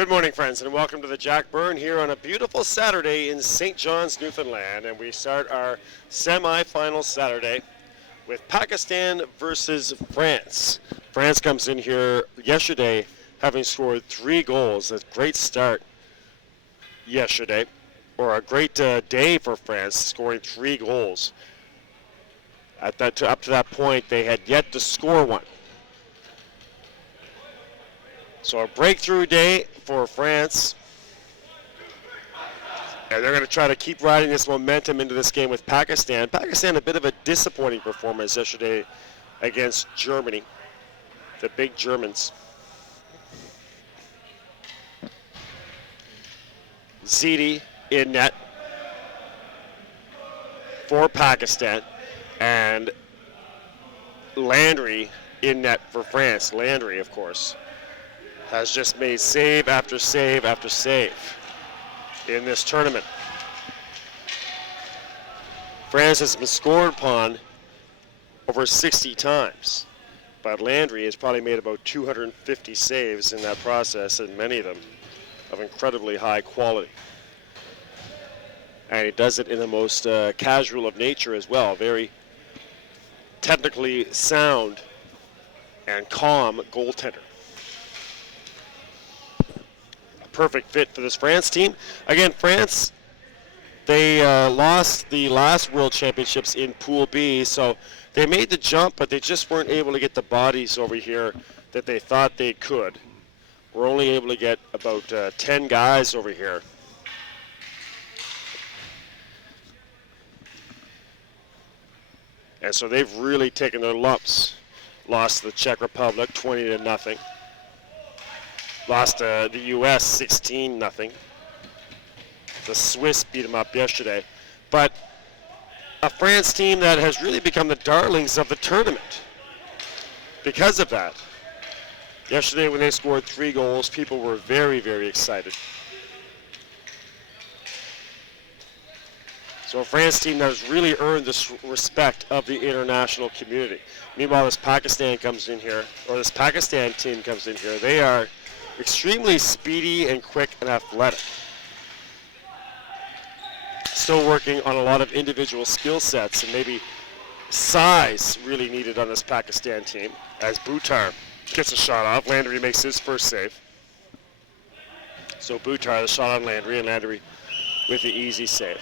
Good morning, friends, and welcome to the Jack Byrne here on a beautiful Saturday in St. John's, Newfoundland. And we start our semi-final Saturday with Pakistan versus France. France comes in here yesterday having scored 3 goals. A great start yesterday, or a great day for France, scoring 3 goals. Up to that point, they had yet to score one. So a breakthrough day for France. And they're going to try to keep riding this momentum into this game with Pakistan. Pakistan, a bit of a disappointing performance yesterday against Germany, the big Germans. Zidi in net for Pakistan, and Landry in net for France. Landry, of course, has just made save after save after save in this tournament. France has been scored upon over 60 times, but Landry has probably made about 250 saves in that process, and many of them of incredibly high quality. And he does it in the most casual of nature as well, very technically sound and calm goaltender. Perfect fit for this France team. Again, France, they lost the last World Championships in Pool B, so they made the jump, but they just weren't able to get the bodies over here that they thought they could. We're only able to get about 10 guys over here. And so they've really taken their lumps. Lost to the Czech Republic 20-0. Lost to the U.S. 16-0. The Swiss beat them up yesterday. But a France team that has really become the darlings of the tournament because of that. Yesterday when they scored 3 goals, people were very, very excited. So a France team that has really earned the respect of the international community. Meanwhile, this Pakistan team comes in here. They are extremely speedy and quick and athletic. Still working on a lot of individual skill sets and maybe size really needed on this Pakistan team. As Buttar gets a shot off, Landry makes his first save. So Buttar, the shot on Landry, and Landry with the easy save.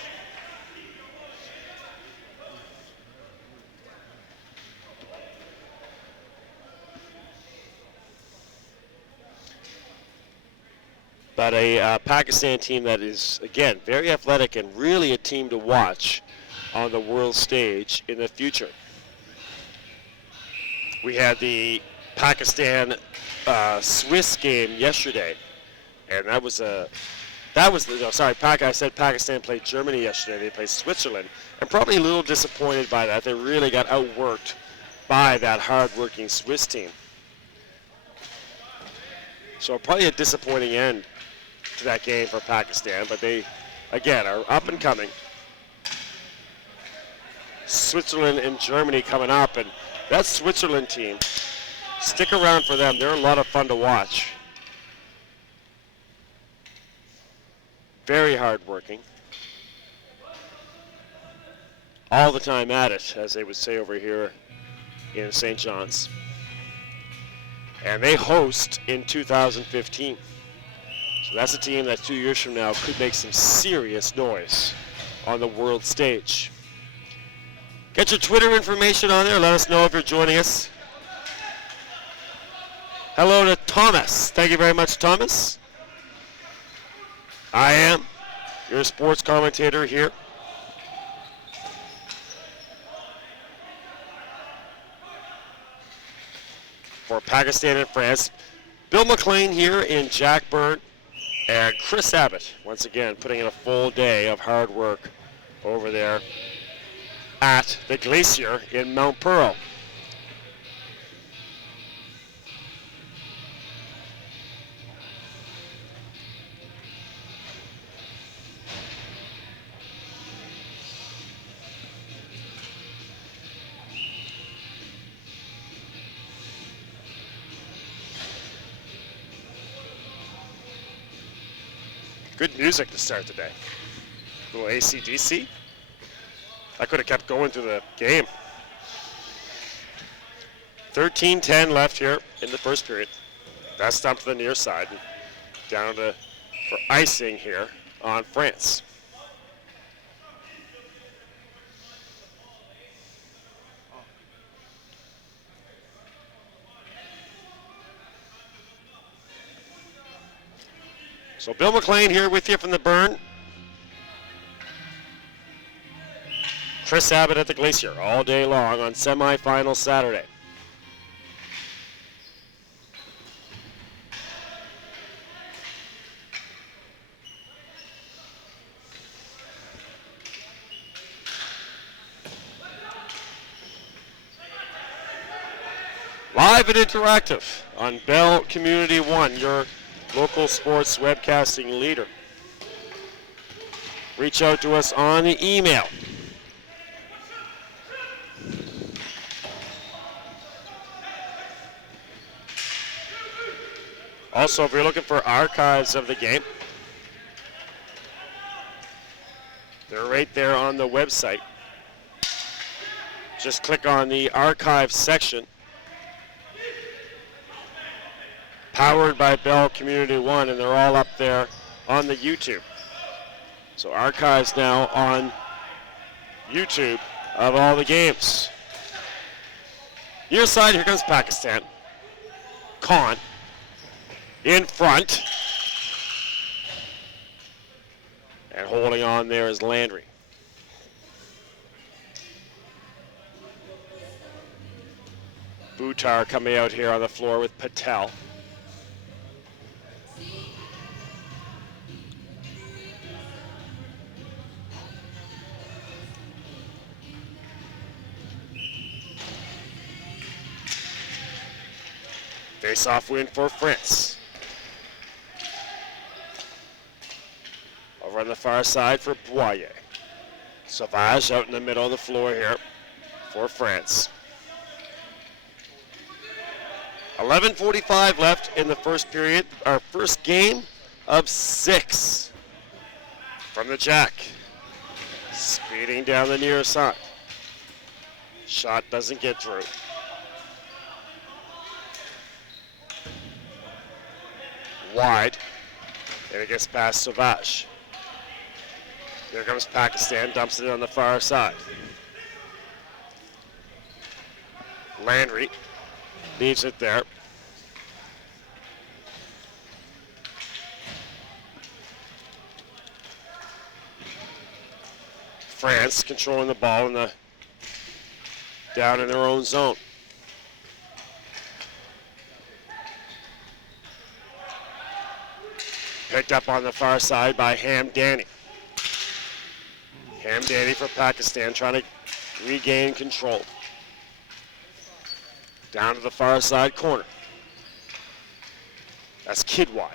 But a Pakistan team that is, again, very athletic and really a team to watch on the world stage in the future. We had the Pakistan-Swiss game yesterday, and I said Pakistan played Germany yesterday. They played Switzerland, and probably a little disappointed by that. They really got outworked by that hard-working Swiss team. So probably a disappointing end to that game for Pakistan, but they, again, are up and coming. Switzerland and Germany coming up, and that Switzerland team, stick around for them. They're a lot of fun to watch. Very hardworking. All the time at it, as they would say over here in St. John's. And they host in 2015. So that's a team that 2 years from now could make some serious noise on the world stage. Get your Twitter information on there. Let us know if you're joining us. Hello to Thomas. Thank you very much, Thomas. I am your sports commentator here. For Pakistan and France. Bill McLean here in Jack Byrne. And Chris Abbott, once again, putting in a full day of hard work over there at the Glacier in Mount Pearl. Good music to start the day. A little AC/DC. I could have kept going through the game. 13-10 left here in the first period. That's dumped to the near side. Down to for icing here on France. So Bill McLean here with you from the Burn. Chris Abbott at the Glacier all day long on semifinal Saturday. Live and interactive on Bell Community One, your local sports webcasting leader. Reach out to us on the email. Also, if you're looking for archives of the game, they're right there on the website. Just click on the archive section. Powered by Bell Community One, and they're all up there on the YouTube. So archives now on YouTube of all the games. Near side, here comes Pakistan. Khan in front. And holding on there is Landry. Buttar coming out here on the floor with Patel. Face-off win for France. Over on the far side for Boyer. Sauvage out in the middle of the floor here for France. 11:45 left in the first period. Our first game of 6 from the Jack. Speeding down the near side. Shot doesn't get through. Wide, and it gets past Sauvage. Here comes Pakistan, dumps it on the far side. Landry leaves it there. France controlling the ball down in their own zone. Picked up on the far side by Hamdani. Hamdani for Pakistan trying to regain control. Down to the far side corner. That's Kidwai.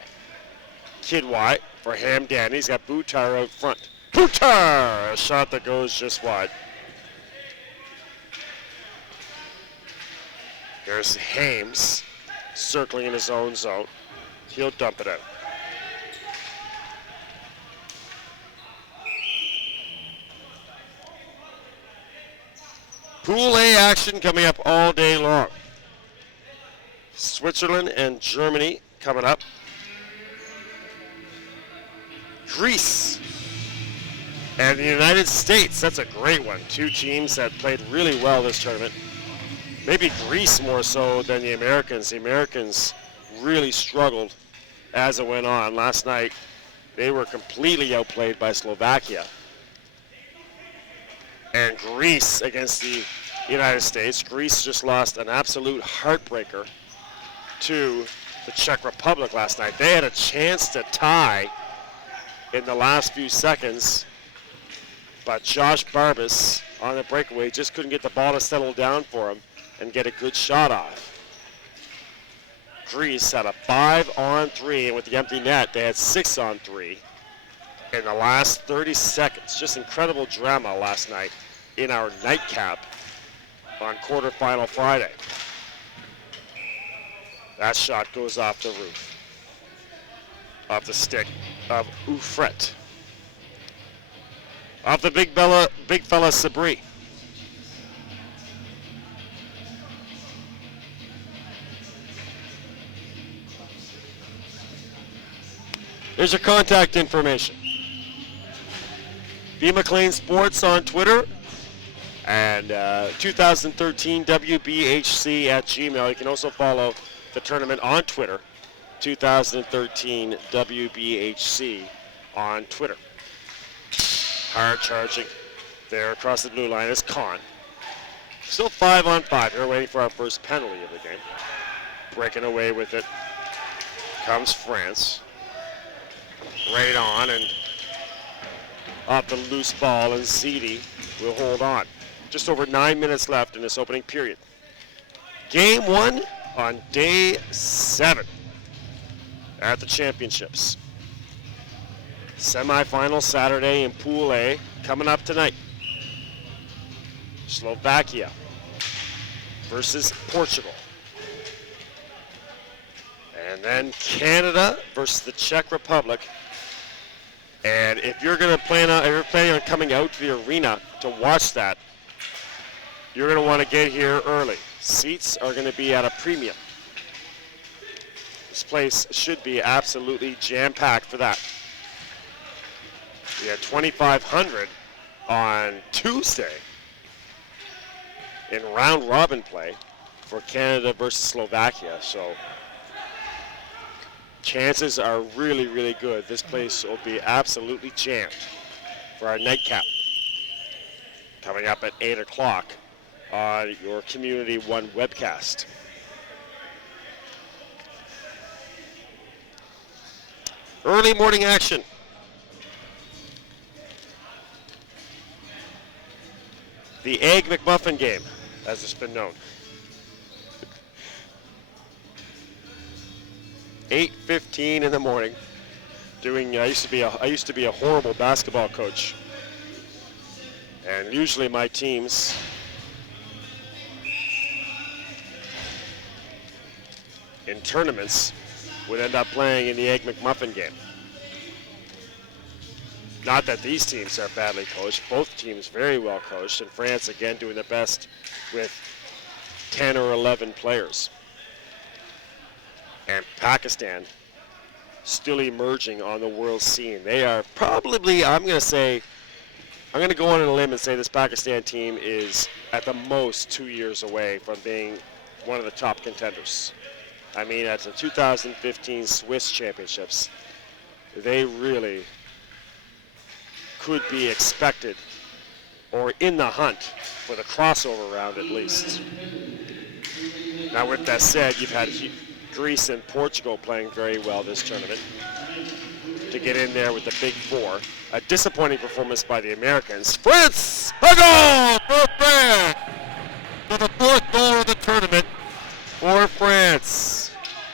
Kidwai for Hamdani. He's got Buttar out front. Buttar! A shot that goes just wide. There's Hames circling in his own zone. He'll dump it out. Pool A action coming up all day long. Switzerland and Germany coming up. Greece and the United States. That's a great one. Two teams that played really well this tournament. Maybe Greece more so than the Americans. The Americans really struggled as it went on. Last night, they were completely outplayed by Slovakia. And Greece against the United States. Greece just lost an absolute heartbreaker to the Czech Republic last night. They had a chance to tie in the last few seconds, but Josh Barbas on the breakaway just couldn't get the ball to settle down for him and get a good shot off. Greece had a 5-on-3, and with the empty net, they had 6-on-3 in the last 30 seconds. Just incredible drama last night in our nightcap on quarterfinal Friday. That shot goes off the roof. off the stick of Ufret. Off the big fella Sabri. There's your contact information. B. McLean Sports on Twitter and 2013 WBHC at Gmail. You can also follow the tournament on Twitter, 2013 WBHC on Twitter. Hard charging there across the blue line is Kahn. Still 5-on-5 here, waiting for our first penalty of the game. Breaking away with it comes France. Right on, and off the loose ball, and Ziti will hold on. Just over 9 minutes left in this opening period. Game 1 on day 7 at the championships. Semi-final Saturday in Pool A coming up tonight. Slovakia versus Portugal. And then Canada versus the Czech Republic. And if you're planning on coming out to the arena to watch that, you're going to want to get here early. Seats are going to be at a premium. This place should be absolutely jam-packed for that. We had 2,500 on Tuesday in round-robin play for Canada versus Slovakia. So chances are really, really good. This place will be absolutely jammed for our nightcap. Coming up at 8 o'clock on your Community One webcast. Early morning action. The Egg McMuffin game, as it's been known. 8:15 in the morning. I used to be a horrible basketball coach, and usually my teams in tournaments would end up playing in the Egg McMuffin game. Not that these teams are badly coached. Both teams very well coached, and France again doing the best with 10 or 11 players. And Pakistan still emerging on the world scene. They are probably, I'm going to go on a limb and say this Pakistan team is at the most 2 years away from being one of the top contenders. I mean, at the 2015 Swiss Championships, they really could be expected or in the hunt for the crossover round at least. Now with that said, you've had Greece and Portugal playing very well this tournament to get in there with the Big Four. A disappointing performance by the Americans. France, a goal for France! For the fourth goal of the tournament for France.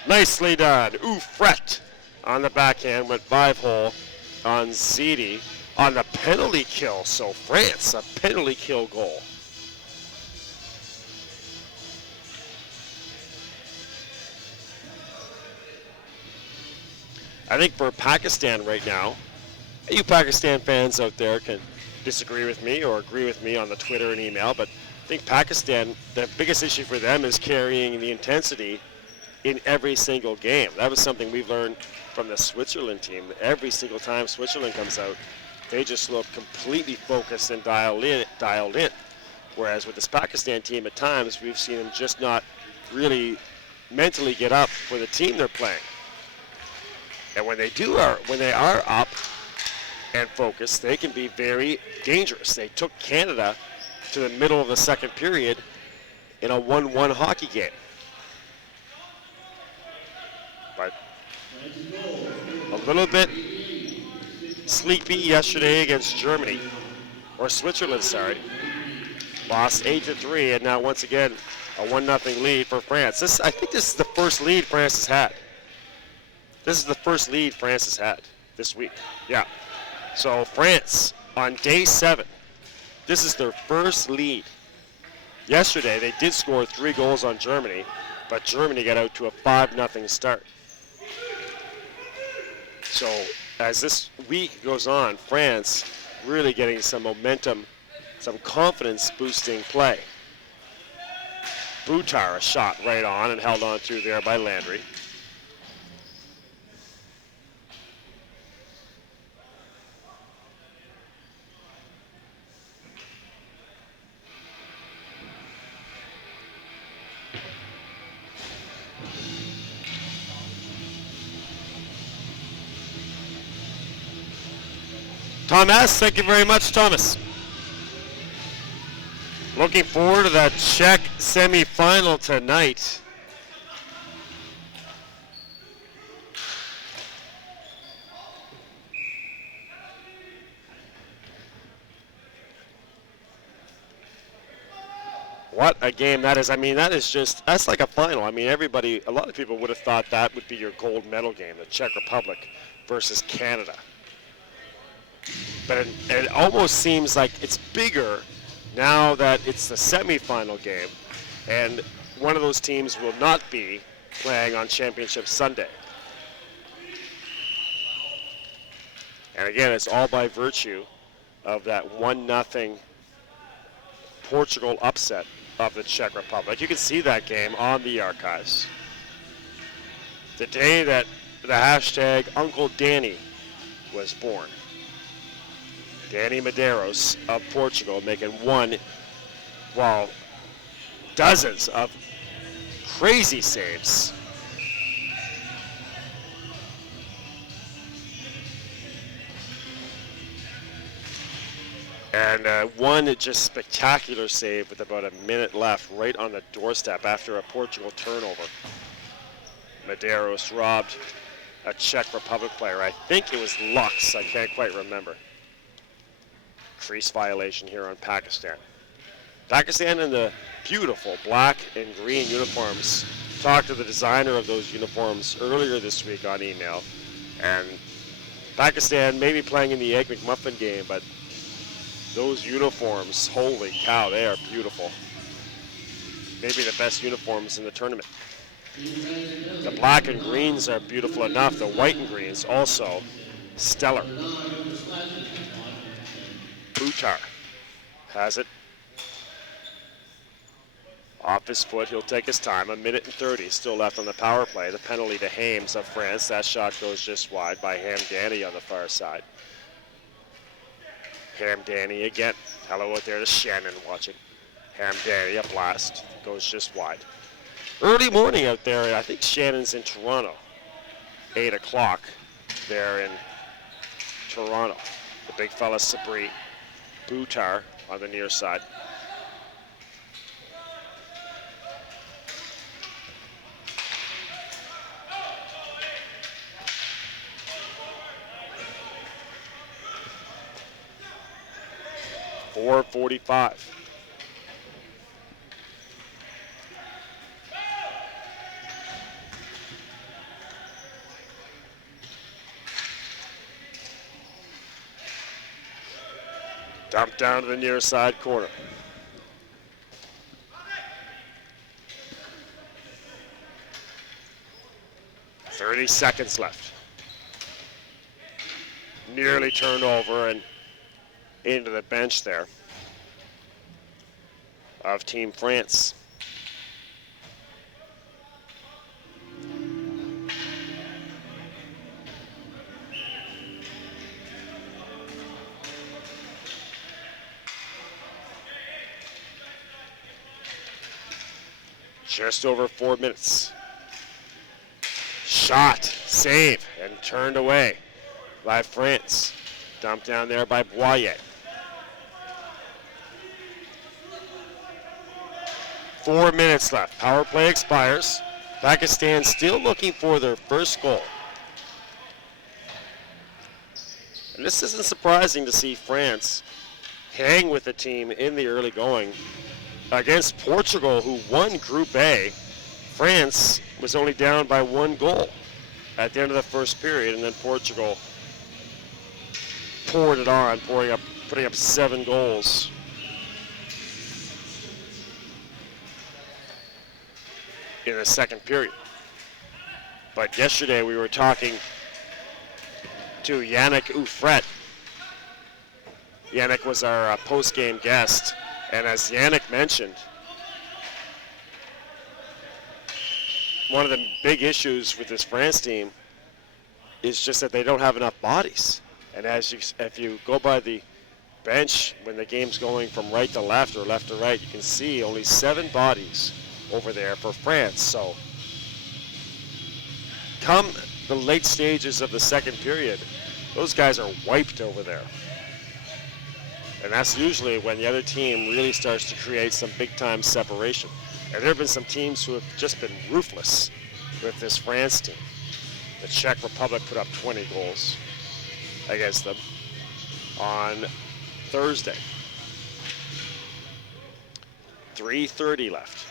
Nicely done. Ufret on the backhand, went 5-hole on Ziti on the penalty kill. So France, a penalty kill goal. I think for Pakistan right now, you Pakistan fans out there can disagree with me or agree with me on the Twitter and email, but I think Pakistan, the biggest issue for them is carrying the intensity in every single game. That was something we've learned from the Switzerland team. Every single time Switzerland comes out, they just look completely focused and dialed in. Whereas with this Pakistan team, at times we've seen them just not really mentally get up for the team they're playing. And when they are up and focused, they can be very dangerous. They took Canada to the middle of the second period in a 1-1 hockey game. But a little bit sleepy yesterday against Germany, or Switzerland, sorry. Lost 8-3, and now once again a 1-0 lead for France. I think this is the first lead France has had. This is the first lead France has had this week. Yeah. So France on day 7. This is their first lead. Yesterday they did score 3 goals on Germany, but Germany got out to a 5-0 start. So as this week goes on, France really getting some momentum, some confidence boosting play. Boutar, a shot right on and held on to there by Landry. Thomas, thank you very much, Thomas. Looking forward to that Czech semifinal tonight. What a game that is. I mean, that's like a final. I mean, a lot of people would have thought that would be your gold medal game, the Czech Republic versus Canada. But it almost seems like it's bigger now that it's the semifinal game, and one of those teams will not be playing on Championship Sunday. And again, it's all by virtue of that 1-0 Portugal upset of the Czech Republic. You can see that game on the archives. The day that the hashtag Uncle Danny was born. Danny Medeiros of Portugal making dozens of crazy saves. And one just spectacular save with about a minute left right on the doorstep after a Portugal turnover. Medeiros robbed a Czech Republic player. I think it was Lux, I can't quite remember. Crease violation here on Pakistan. Pakistan in the beautiful black and green uniforms. Talked to the designer of those uniforms earlier this week on email. And Pakistan may be playing in the Egg McMuffin game, but those uniforms, holy cow, they are beautiful. Maybe the best uniforms in the tournament. The black and greens are beautiful enough. The white and greens also stellar. Boutar has it. Off his foot, he'll take his time. 1:30 still left on the power play. The penalty to Hames of France. That shot goes just wide by Hamdani on the far side. Hamdani again. Hello out there to Shannon watching. Hamdani, a blast. Goes just wide. Early morning out there. I think Shannon's in Toronto. 8 o'clock there in Toronto. The big fella Sabri. Boutar on the near side. .445. Dump down to the near side corner. .30 seconds left. Nearly turned over and into the bench there of Team France. Just over 4 minutes. Shot, save, and turned away by France. Dumped down there by Boyer. 4 minutes left. Power play expires. Pakistan still looking for their first goal. And this isn't surprising to see France hang with the team in the early going. Against Portugal, who won Group A, France was only down by 1 goal at the end of the first period, and then Portugal poured it on, putting up 7 goals. In the second period. But yesterday we were talking to Yannick Ufret. Yannick was our post-game guest, and as Yannick mentioned, one of the big issues with this France team is just that they don't have enough bodies. And if you go by the bench when the game's going from right to left or left to right, you can see only 7 bodies over there for France. So come the late stages of the second period, those guys are wiped over there. And that's usually when the other team really starts to create some big-time separation. And there have been some teams who have just been ruthless with this France team. The Czech Republic put up 20 goals against them on Thursday. 3:30 left.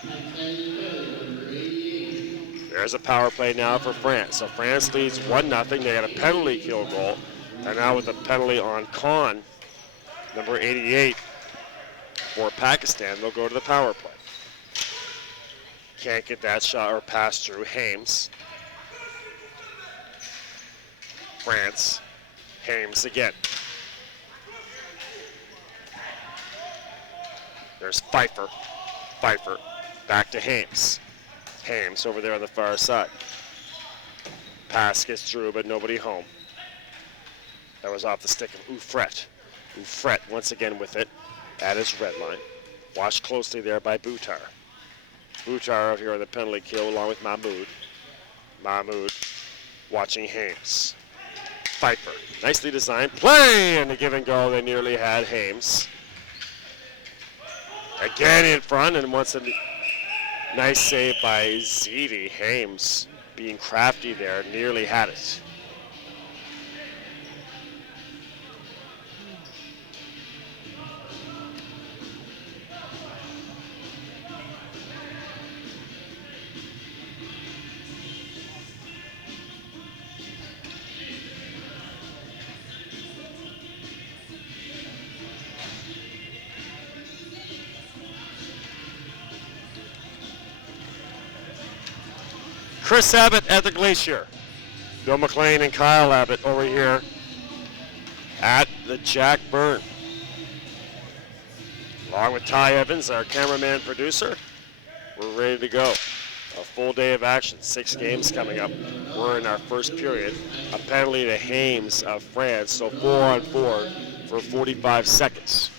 There's a power play now for France. So France leads 1-0. They got a penalty kill goal. And now with a penalty on Khan, number 88, for Pakistan, they'll go to the power play. Can't get that shot or pass through. Hames. France. Hames again. There's Pfeiffer. Pfeiffer back to Hames. Hames over there on the far side. Pass gets through, but nobody home. That was off the stick of Ufret. Ufret once again with it at his red line. Watched closely there by Boutar. Boutar out here on the penalty kill along with Mahmoud. Mahmoud watching Hames. Pfeiffer, nicely designed play, and the give and go, they nearly had Hames. Again in front, and once a nice save by Zidi. Hames being crafty there, nearly had it. Chris Abbott at the Glacier. Bill McLean and Kyle Abbott over here at the Jack Byrne. Along with Ty Evans, our cameraman producer, we're ready to go. A full day of action, 6 games coming up. We're in our first period. A penalty to Hames of France, so 4-on-4 for 45 seconds.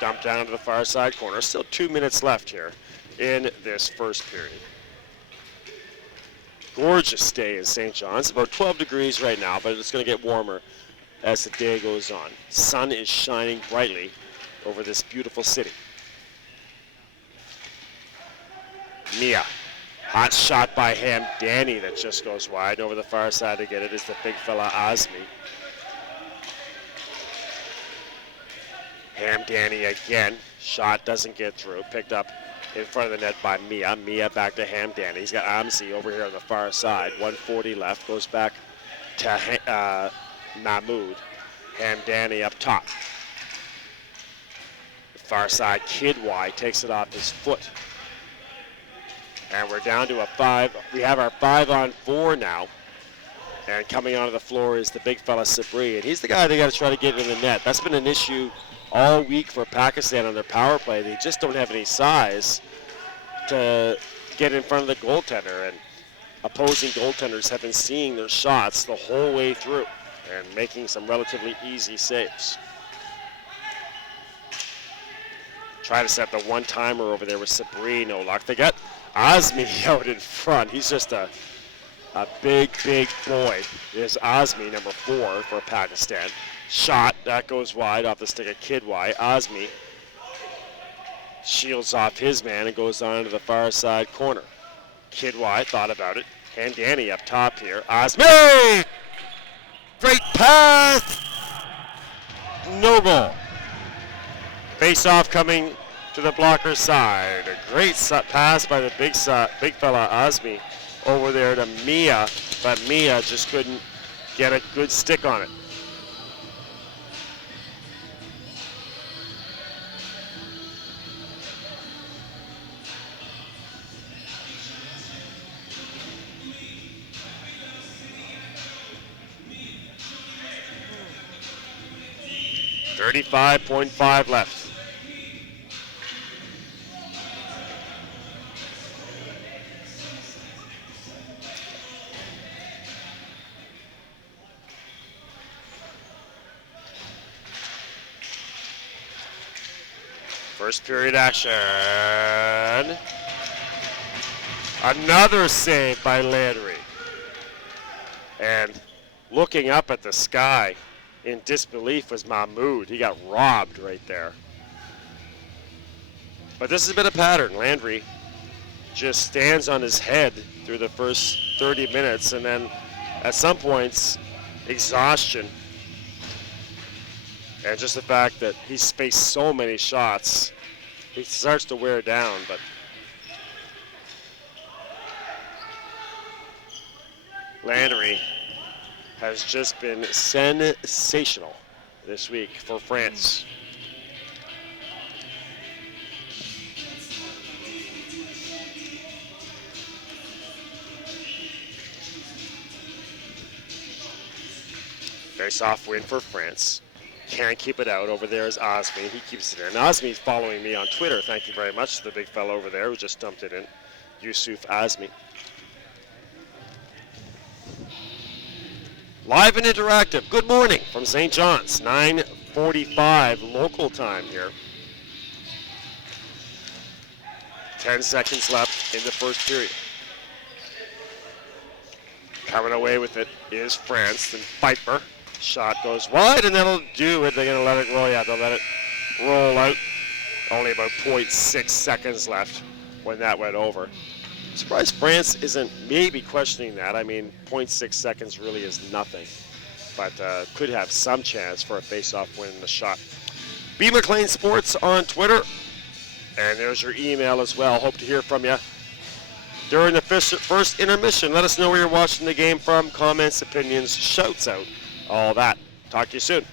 Dumped down to the far side corner. Still 2 minutes left here in this first period. Gorgeous day in St. John's. About 12 degrees right now, but it's going to get warmer as the day goes on. Sun is shining brightly over this beautiful city. Mia. Hot shot by Hamdani that just goes wide. Over the far side to get it is the big fella Azmi. Hamdani again. Shot doesn't get through. Picked up in front of the net by Mia. Mia back to Hamdani. He's got Amsi over here on the far side. 140 left. Goes back to Mahmoud. Hamdani up top. The far side, Kidwai takes it off his foot. And we're down to a 5. We have our 5-on-4 now. And coming onto the floor is the big fella Sabri. And he's the guy they got to try to get in the net. That's been an issue all week for Pakistan on their power play. They just don't have any size to get in front of the goaltender, and opposing goaltenders have been seeing their shots the whole way through and making some relatively easy saves. Try to set the one-timer over there with Sabri, no luck. They got Azmi out in front. He's just a big, big boy. Is Azmi, number 4 for Pakistan. Shot, that goes wide off the stick of Kidwai. Azmi shields off his man and goes on to the far side corner. Kidwai thought about it. Hamdani up top here. Azmi! Great pass! No goal. Face-off coming to the blocker side. A great pass by the big fella Azmi over there to Mia, but Mia just couldn't get a good stick on it. 35.5 left. First period action. Another save by Landry. And looking up at the sky in disbelief was Mahmoud. He got robbed right there. But this has been a pattern. Landry just stands on his head through the first 30 minutes, and then at some points, exhaustion. And just the fact that he's spaced so many shots, he starts to wear down. But Landry has just been sensational this week for France. Very soft win for France. Can't keep it out. Over there is Osmi. He keeps it in. Osmi's following me on Twitter. Thank you very much to the big fellow over there who just dumped it in. Yusuf Osmi. Live and interactive. Good morning from St. John's. 9:45 local time here. 10 seconds left in the first period. Coming away with it is France. Then Pfeiffer. Shot goes wide, and that'll do it. They're going to let it roll. Yeah, they'll let it roll out. Only about 0.6 seconds left when that went over. I'm surprised France isn't maybe questioning that. I mean, 0.6 seconds really is nothing, but could have some chance for a face-off win in the shot. B. McLean Sports on Twitter, and there's your email as well. Hope to hear from you during the first intermission. Let us know where you're watching the game from. Comments, opinions, shouts out. All that. Talk to you soon.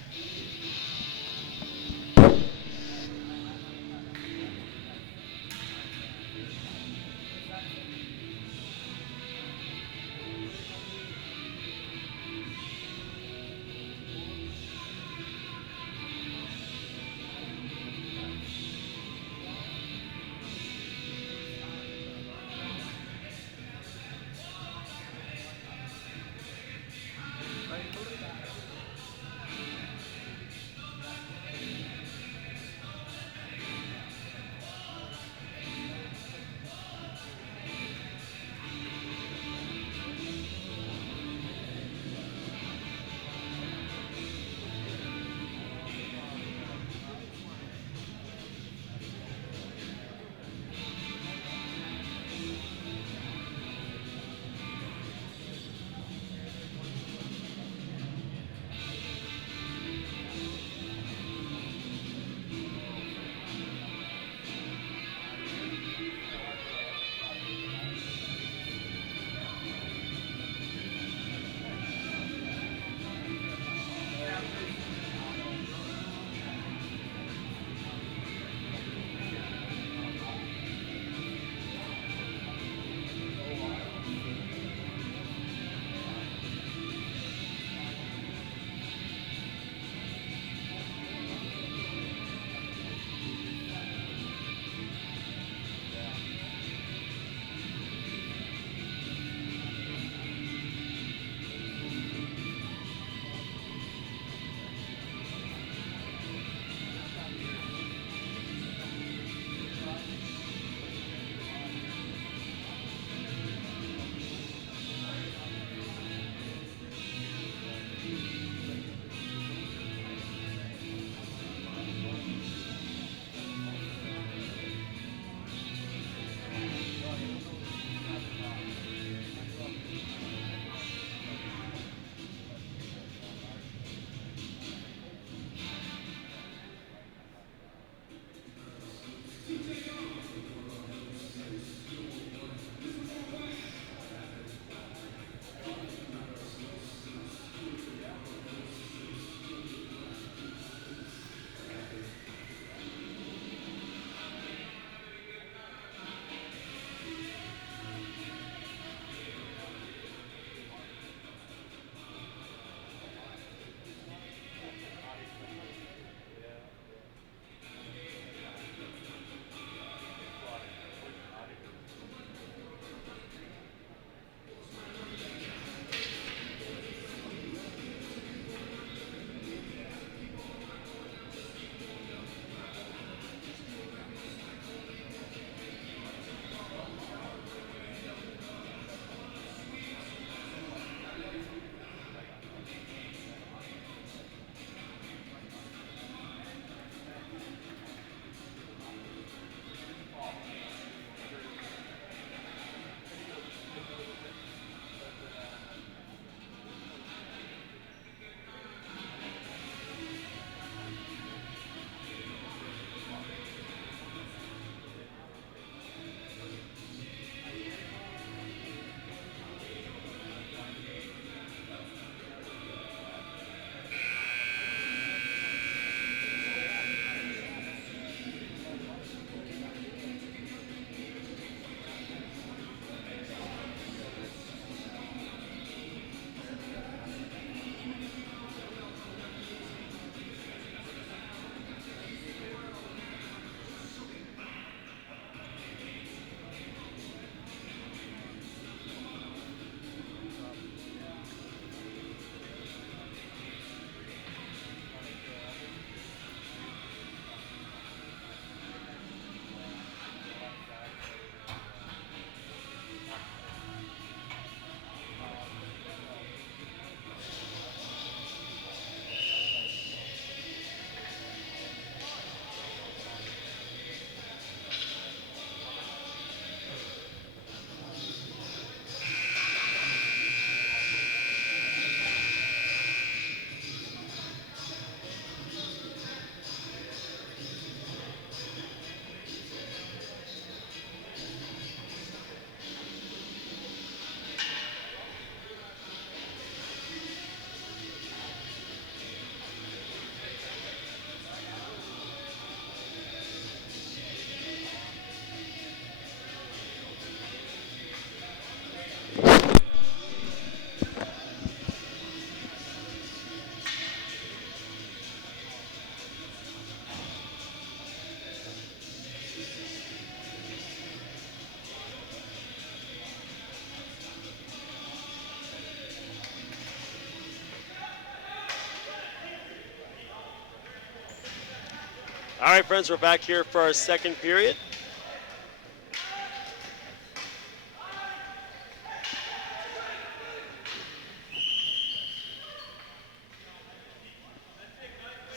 All right, friends, we're back here for our second period.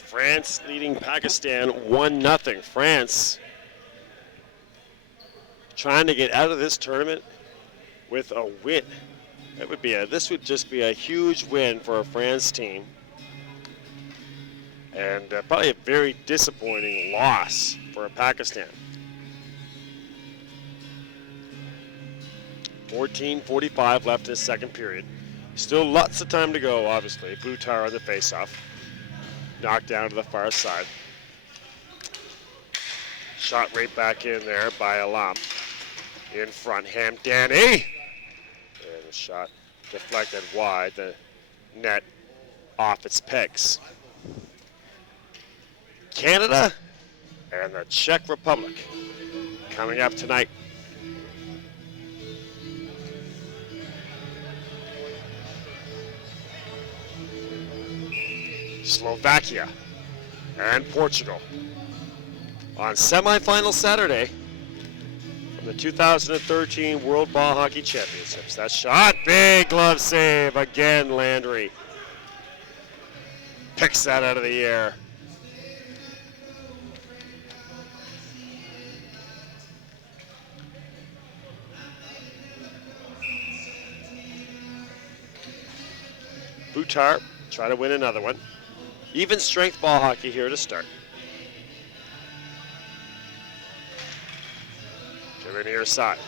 France leading Pakistan 1-0. France trying to get out of this tournament with a win. This would just be a huge win for a France team. And probably a very disappointing loss for Pakistan. 14:45 left in the second period. Still lots of time to go, obviously. Buttar on the faceoff. Knocked down to the far side. Shot right back in there by Alam. In front, Hamdani. And the shot deflected wide. The net off its pegs. Canada and the Czech Republic coming up tonight. Slovakia and Portugal on semifinal Saturday from the 2013 World Ball Hockey Championships. That shot, big glove save again. Landry picks that out of the air. Buttar try to win another one. Even strength ball hockey here to start. To the near side.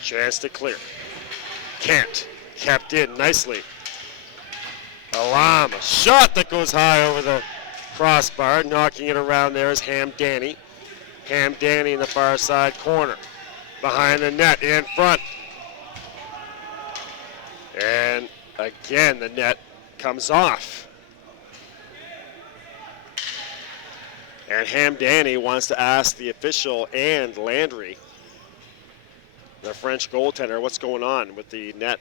Chance to clear. Can't. Kept in nicely. Alam, a shot that goes high over the crossbar. Knocking it around there is Hamdani. Hamdani in the far side corner. Behind the net, in front. And again, the net comes off. And Hamdani wants to ask the official and Landry, the French goaltender, what's going on with the net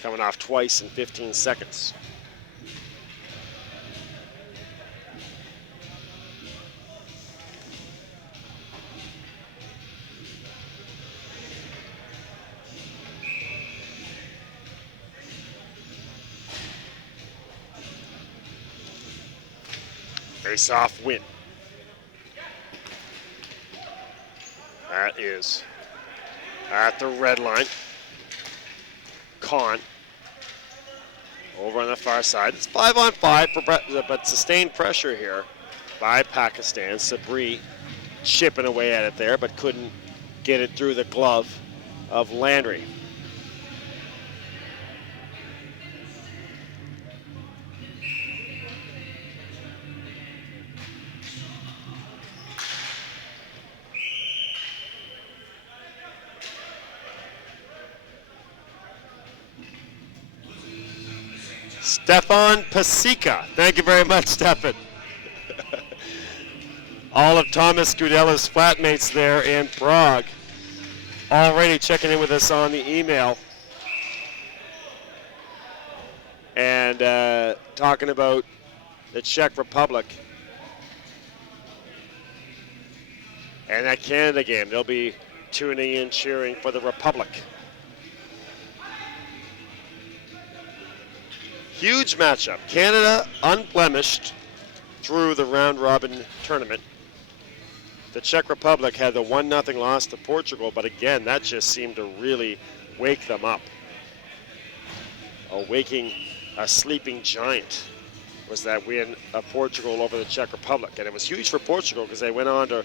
coming off twice in 15 seconds. Face-off win. That is at the red line. Khan over on the far side. It's 5-on-5, but sustained pressure here by Pakistan. Sabri chipping away at it there, but couldn't get it through the glove of Landry. Stefan Pasika. Thank you very much, Stefan. All of Thomas Scudella's flatmates there in Prague already checking in with us on the email and talking about the Czech Republic and that Canada game. They'll be tuning in, cheering for the Republic. Huge matchup. Canada unblemished through the round-robin tournament. The Czech Republic had the 1-0 loss to Portugal, but again, that just seemed to really wake them up. Waking a sleeping giant was that win of Portugal over the Czech Republic. And it was huge for Portugal because they went on to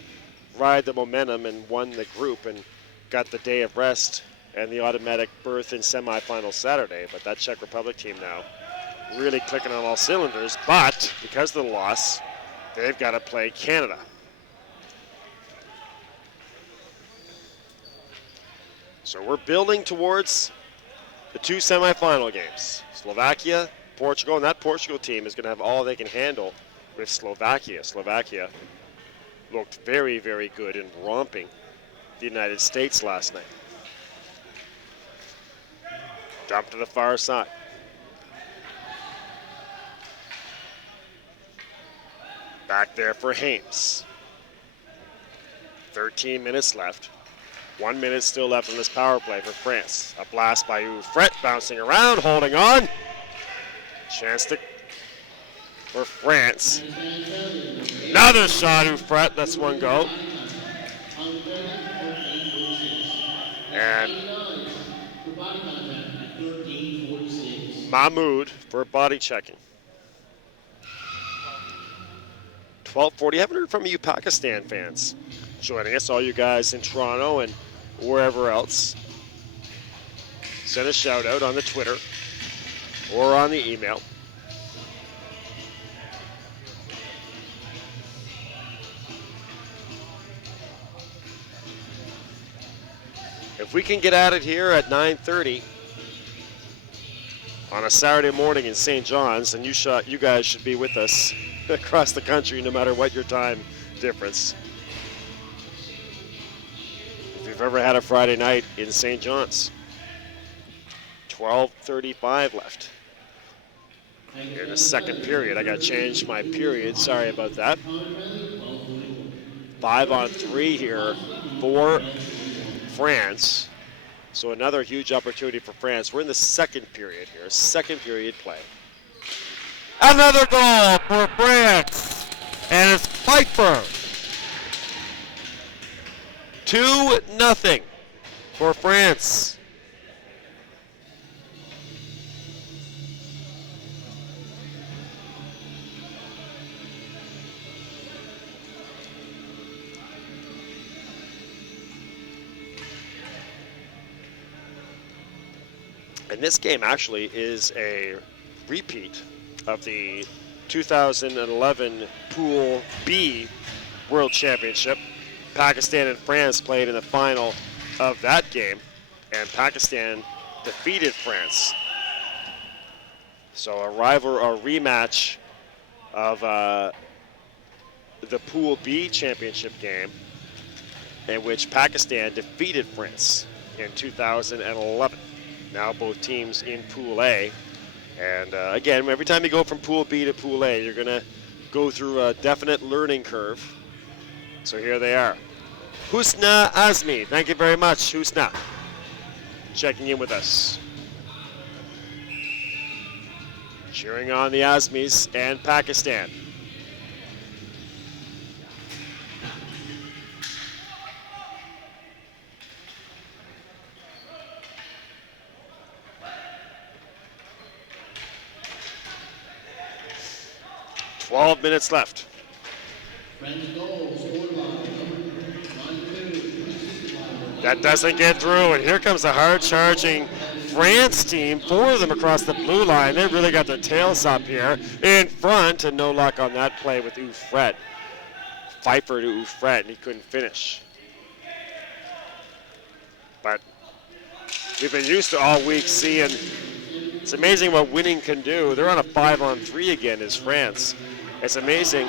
ride the momentum and won the group and got the day of rest and the automatic berth in semifinal Saturday. But that Czech Republic team now really clicking on all cylinders, but because of the loss, they've got to play Canada. So we're building towards the two semifinal games. Slovakia, Portugal, and that Portugal team is going to have all they can handle with Slovakia. Slovakia looked very, very good in romping the United States last night. Dump to the far side. Back there for Hames. 13 minutes left. 1 minute still left on this power play for France. A blast by Ufret, bouncing around, holding on. Chance for France. Another shot, Ufret. That's one go. And Mahmoud for body checking. 12:40. Haven't heard from you Pakistan fans joining us, all you guys in Toronto and wherever else. Send a shout out on the Twitter or on the email. If we can get at it here at 9:30 on a Saturday morning in St. John's, then you guys should be with us across the country, no matter what your time difference. If you've ever had a Friday night in St. John's. 12:35 left in the second period. I got to change my period. Sorry about that. 5-on-3 here for France. So another huge opportunity for France. We're in the second period here. Second period play. Another goal for France. And it's Pfeiffer. 2-0 for France. And this game actually is a repeat of the 2011 Pool B World Championship. Pakistan and France played in the final of that game, and Pakistan defeated France. So a rematch of the Pool B Championship game, in which Pakistan defeated France in 2011. Now both teams in Pool A. And again, every time you go from Pool B to Pool A, you're going to go through a definite learning curve. So here they are. Husna Azmi, thank you very much, Husna, checking in with us. Cheering on the Azmis and Pakistan. Twelve minutes left. That doesn't get through, and here comes a hard-charging France team. Four of them across the blue line. They really got their tails up here in front, and no luck on that play with Ufret. Pfeiffer to Ufret, and he couldn't finish. But we've been used to all week seeing, it's amazing what winning can do. They're on a 5-on-3 again as France. It's amazing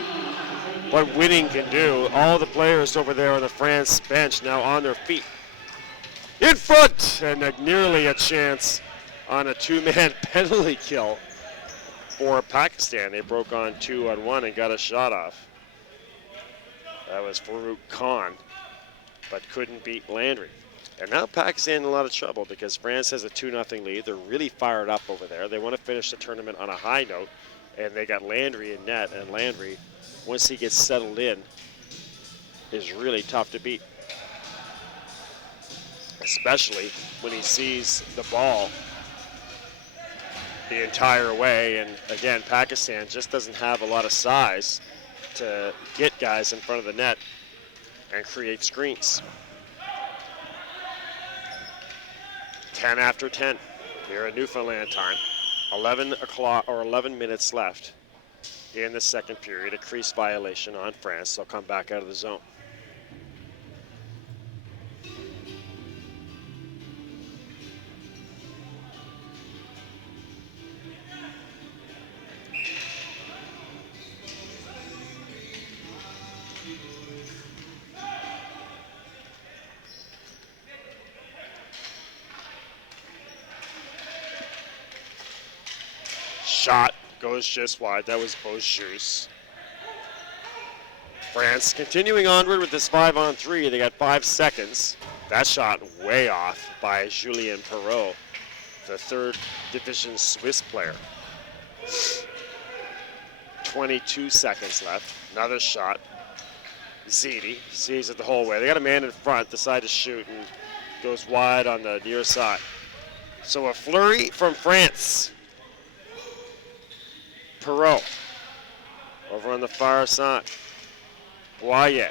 what winning can do. All the players over there on the France bench now on their feet. In front, and nearly a chance on a two-man penalty kill for Pakistan. They broke on 2-on-1 and got a shot off. That was Farouk Khan, but couldn't beat Landry. And now Pakistan in a lot of trouble because France has a 2-0 lead. They're really fired up over there. They want to finish the tournament on a high note, and they got Landry in net, and Landry, once he gets settled in, is really tough to beat. Especially when he sees the ball the entire way. And again, Pakistan just doesn't have a lot of size to get guys in front of the net and create screens. 10 after 10 here at Newfoundland time. 11 minutes left in the second period. A crease violation on France. They'll come back out of the zone. Shot goes just wide. That was Beaujus. France continuing onward with this 5-on-3. They got 5 seconds. That shot way off by Julien Perrault, the 3rd division Swiss player. 22 seconds left. Another shot. Ziti sees it the whole way. They got a man in front, decide to shoot, and goes wide on the near side. So a flurry from France. Perrault over on the far side. Boyer.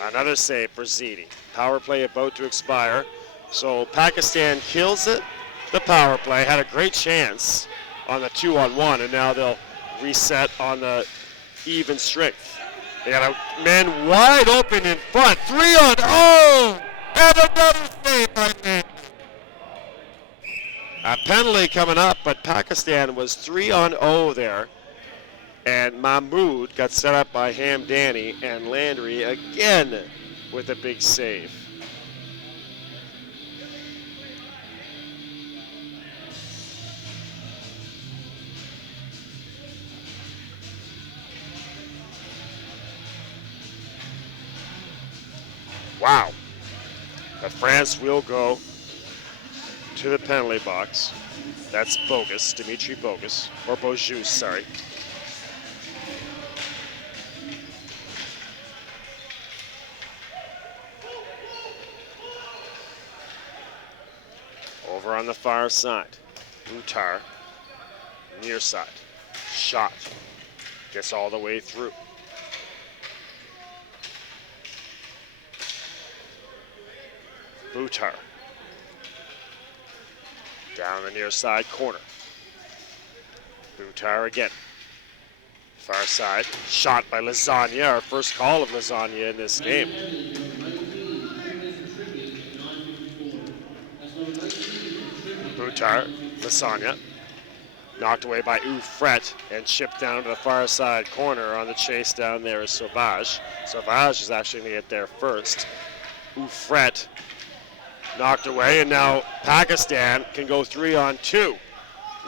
Another save for Ziti. Power play about to expire. So Pakistan kills it. The power play had a great chance on the 2-on-1, and now they'll reset on the even strength. They got a man wide open in front. 3-on-0! And another save by Landry. A penalty coming up, but Pakistan was 3-on-0 there. And Mahmoud got set up by Hamdani, and Landry again with a big save. Wow. But France will go to the penalty box. That's Bogus, Dimitri Bogus, or Bojus, sorry. Over on the far side, Buttar, near side, shot, gets all the way through. Buttar, down the near side corner. Buttar again, far side, shot by Lasagna, our first call of Lasagna in this game. Buttar, Lasagna, knocked away by Ufret and chipped down to the far side corner. On the chase down there is Sauvage. Sauvage is actually going to get there first. Ufret knocked away, and now Pakistan can go 3-on-2.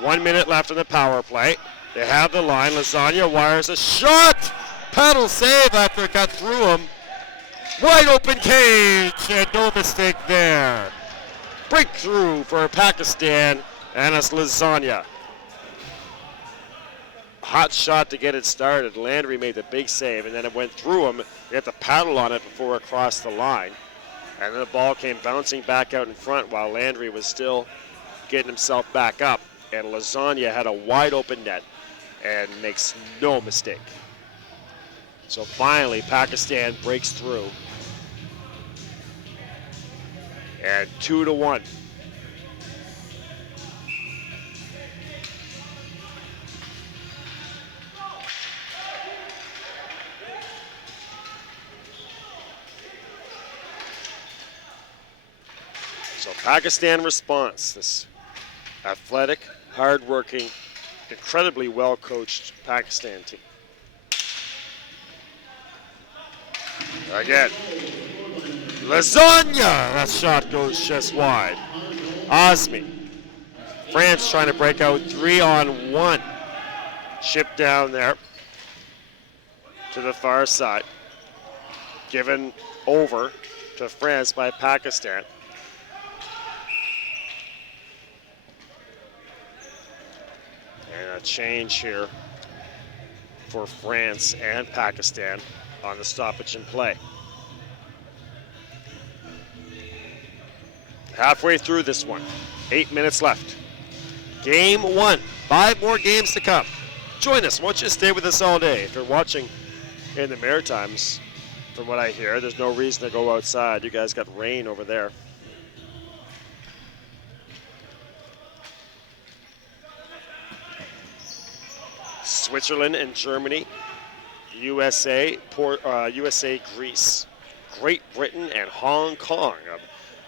1 minute left in the power play. They have the line. Lasagna wires a shot. Paddle save after it got through him. Wide open cage, and no mistake there. Breakthrough for Pakistan, and it's Lasagna. Hot shot to get it started. Landry made the big save, and then it went through him. He had to paddle on it before it crossed the line. And then the ball came bouncing back out in front while Landry was still getting himself back up. And Lasagna had a wide open net and makes no mistake. So finally, Pakistan breaks through. And 2-1. So Pakistan response, this athletic, hard-working, incredibly well-coached Pakistan team. Again, Lasagna! That shot goes just wide. Azmi. France trying to break out 3-on-1. Chip down there to the far side. Given over to France by Pakistan. And a change here for France and Pakistan on the stoppage and play. Halfway through this one, 8 minutes left. Game 1, 5 more games to come. Join us, why don't you stay with us all day. If you're watching in the Maritimes, from what I hear, there's no reason to go outside. You guys got rain over there. Switzerland and Germany, USA, USA, Greece, Great Britain, and Hong Kong.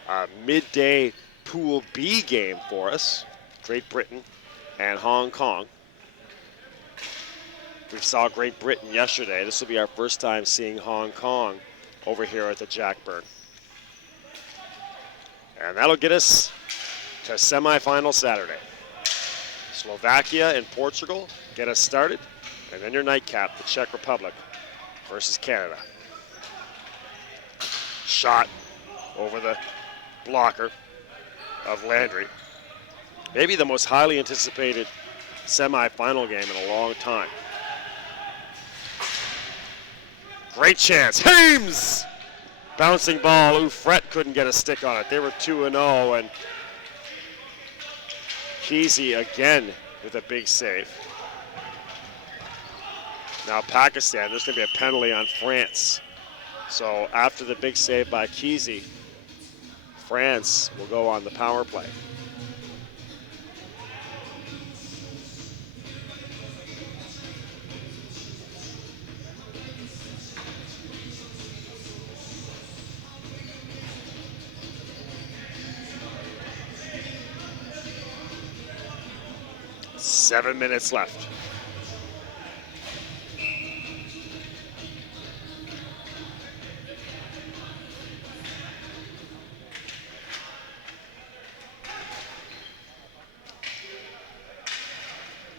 A midday Pool B game for us. Great Britain and Hong Kong. We saw Great Britain yesterday. This will be our first time seeing Hong Kong over here at the Jack Byrne. And that'll get us to semifinal Saturday. Slovakia and Portugal get us started. And then your nightcap, the Czech Republic versus Canada. Shot over the blocker of Landry. Maybe the most highly anticipated semi-final game in a long time. Great chance. Hames! Bouncing ball. Ufret couldn't get a stick on it. They were 2-0, and Kesey again with a big save. Now Pakistan, there's going to be a penalty on France. So after the big save by Kesey, France will go on the power play. Seven minutes left.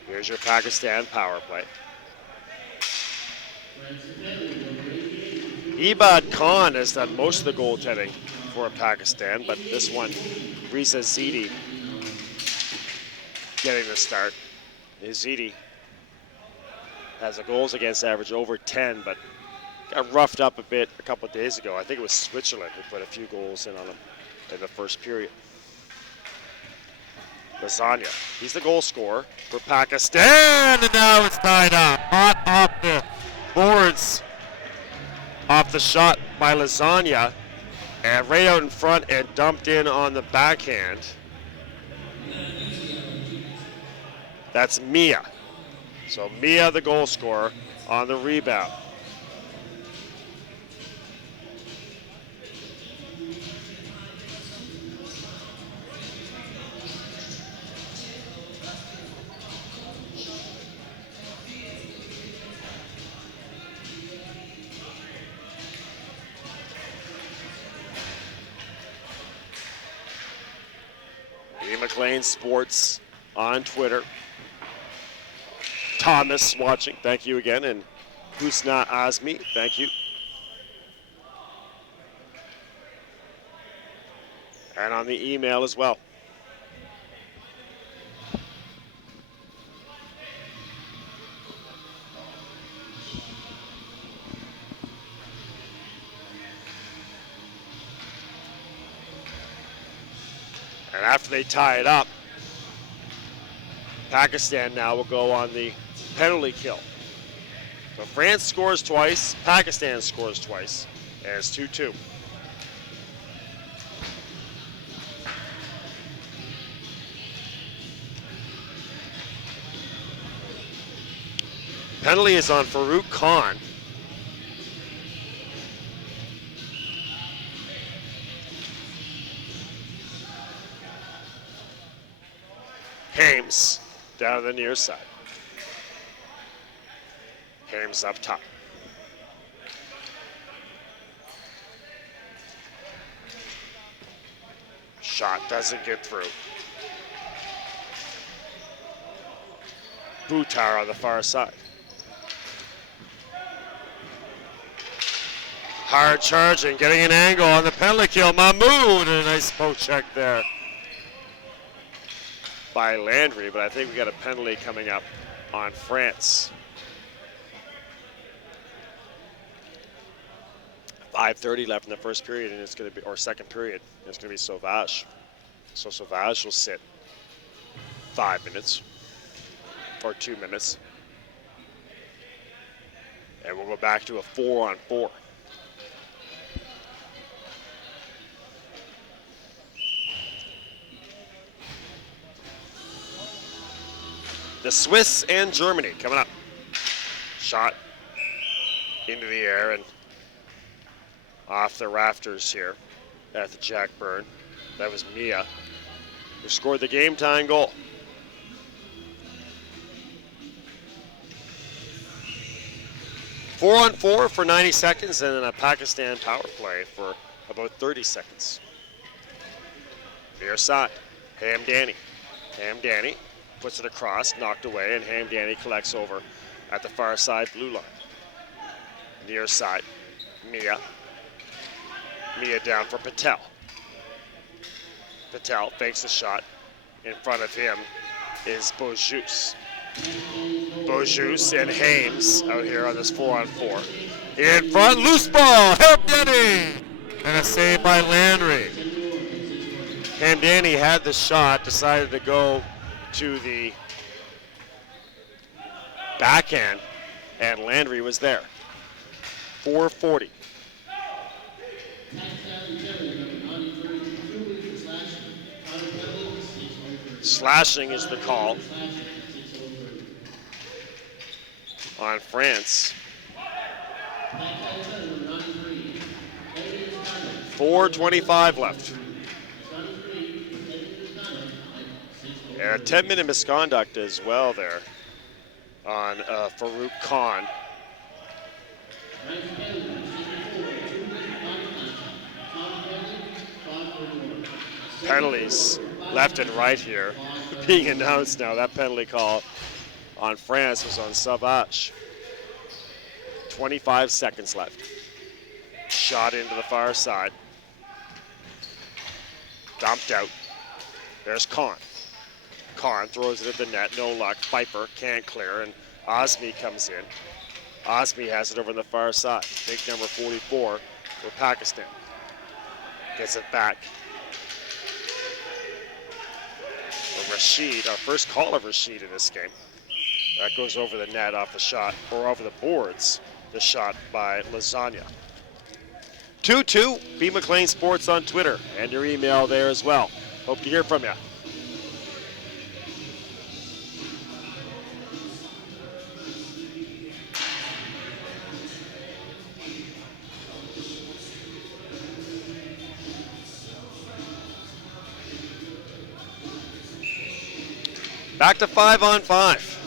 Here's your Pakistan power play. Ibad Khan has done most of the goaltending for Pakistan, but this one, Riza Zidi getting the start. Zidi has a goals against average over 10, but got roughed up a bit a couple of days ago. I think it was Switzerland who put a few goals in on him in the first period. Lasagna, he's the goal scorer for Pakistan, and now it's tied up. Hot off the boards, off the shot by Lasagna, and right out in front and dumped in on the backhand. That's Mia. So Mia, the goal scorer, on the rebound. E. McLean Sports on Twitter. Thomas watching, thank you again, and Husna Azmi, thank you. And on the email as well. And after they tie it up, Pakistan now will go on the penalty kill. So France scores twice, Pakistan scores twice, and it's 2-2. Penalty is on Farouk Khan. Hames down to the near side. Hames up top. Shot doesn't get through. Buttar on the far side. Hard charging, getting an angle on the penalty kill. Mahmoud, a nice poke check there by Landry, but I think we got a penalty coming up on France. 5:30 left in the first period, and it's going to be, or second period, and it's going to be Sauvage. So Sauvage will sit 5 minutes, or 2 minutes. And we'll go back to a 4-on-4. The Swiss and Germany coming up. Shot into the air and off the rafters here at the Jack Byrne. That was Mia, who scored the game-tying goal. Four on four for 90 seconds, and then a Pakistan power play for about 30 seconds. Near side, Hamdani. Hamdani puts it across, knocked away, and Hamdani collects over at the far side blue line. Near side, Mia. Mia down for Patel. Patel fakes the shot. In front of him is Beaujus. Beaujus and Hames out here on this 4-on-4. In front, loose ball, Hamdani! And a save by Landry. Hamdani had the shot, decided to go to the backhand, and Landry was there. 4:40. Slashing is the call on France. 4:25 left. And a 10-minute misconduct as well there on Farouk Khan. Penalties left and right here being announced now. That penalty call on France was on Savage. 25 seconds left. Shot into the far side. Dumped out. There's Khan. Khan throws it at the net, no luck. Pfeiffer can't clear, and Osmi comes in. Osmi has it over on the far side. Big number 44 for Pakistan. Gets it back. Rashid, our first call of Rashid in this game. That goes over the net off the shot, or over the boards, the shot by Lasagna. 2-2, B. McLean Sports on Twitter, and your email there as well. Hope to hear from you. Back to 5-on-5.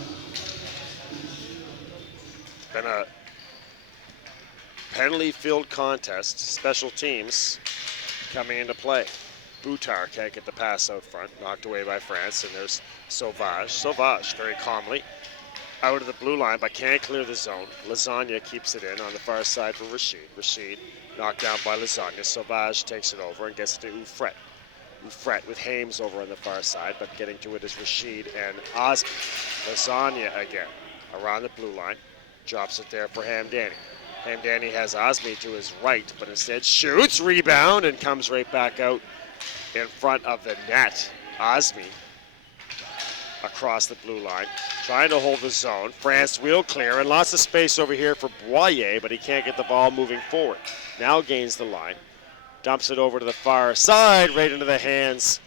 Been a penalty-filled contest. Special teams coming into play. Boutar can't get the pass out front, knocked away by France, and there's Sauvage. Sauvage very calmly out of the blue line, but can't clear the zone. Lasagna keeps it in on the far side for Rashid. Rashid knocked down by Lasagna. Sauvage takes it over and gets it to Ufret. Ufret with Hames over on the far side, but getting to it is Rashid and Osmi. Lasagna again around the blue line. Drops it there for Hamdani. Hamdani has Osmi to his right, but instead shoots, rebound, and comes right back out in front of the net. Osmi across the blue line, trying to hold the zone. France wheel clear, and lots of space over here for Boyer, but he can't get the ball moving forward. Now gains the line. Dumps it over to the far side, right into the hands.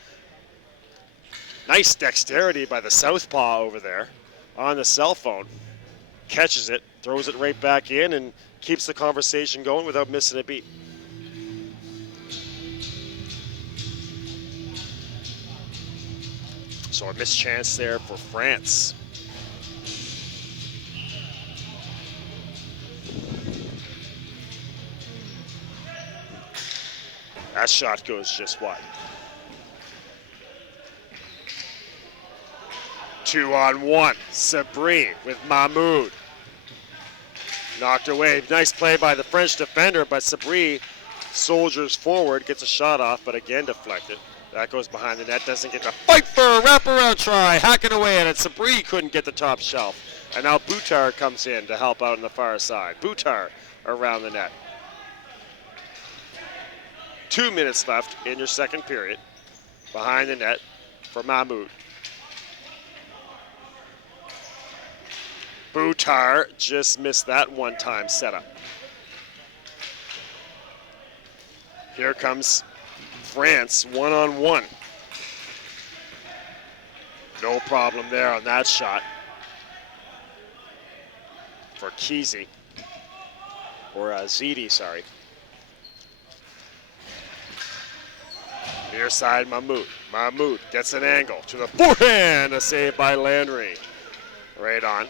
Nice dexterity by the southpaw over there on the cell phone. Catches it, throws it right back in, and keeps the conversation going without missing a beat. So a missed chance there for France. That shot goes just wide. 2-on-1. Sabri with Mahmoud. Knocked away. Nice play by the French defender, but Sabri soldiers forward, gets a shot off, but again deflected. That goes behind the net, doesn't get the fight for a wraparound try. Hacking away at it. Sabri couldn't get the top shelf. And now Boutar comes in to help out on the far side. Boutar around the net. 2 minutes left in your second period. Behind the net for Mahmoud. Boutar just missed that one-time setup. Here comes France, 1-on-1. No problem there on that shot for Kesey, or Zidi, sorry. Near side, Mahmoud. Mahmoud gets an angle to the forehand, a save by Landry. Right on.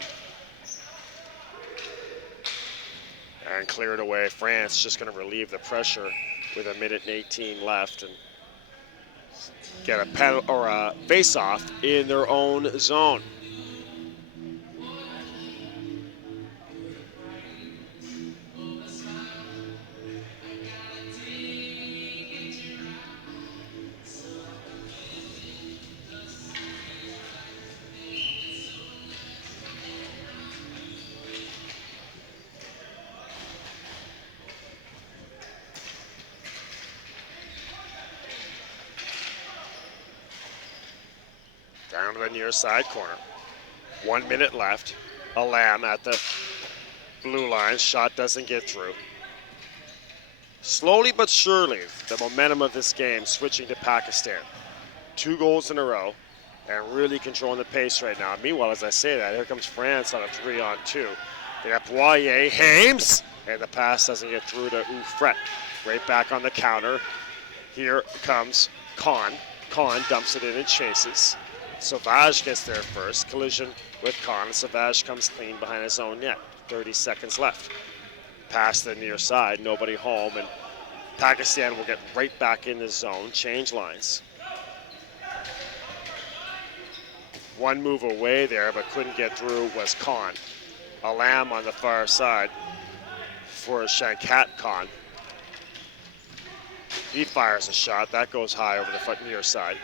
And cleared away. France just going to relieve the pressure with 1:18 left and get a penalty or a face-off in their own zone. the near side corner. 1 minute left. Alam at the blue line. Shot doesn't get through. Slowly but surely, the momentum of this game switching to Pakistan. 2 goals in a row and really controlling the pace right now. Meanwhile, as I say that, here comes France on a 3-on-2. They have Boyer, Hames, and the pass doesn't get through to Ufret. Right back on the counter. Here comes Khan. Khan dumps it in and chases. Sauvage gets there first. Collision with Khan. And Sauvage comes clean behind his own net. 30 seconds left. Pass the near side. Nobody home. And Pakistan will get right back in the zone. Change lines. One move away there, but couldn't get through was Khan. Alam on the far side for Shankat Khan. He fires a shot. That goes high over the foot near side.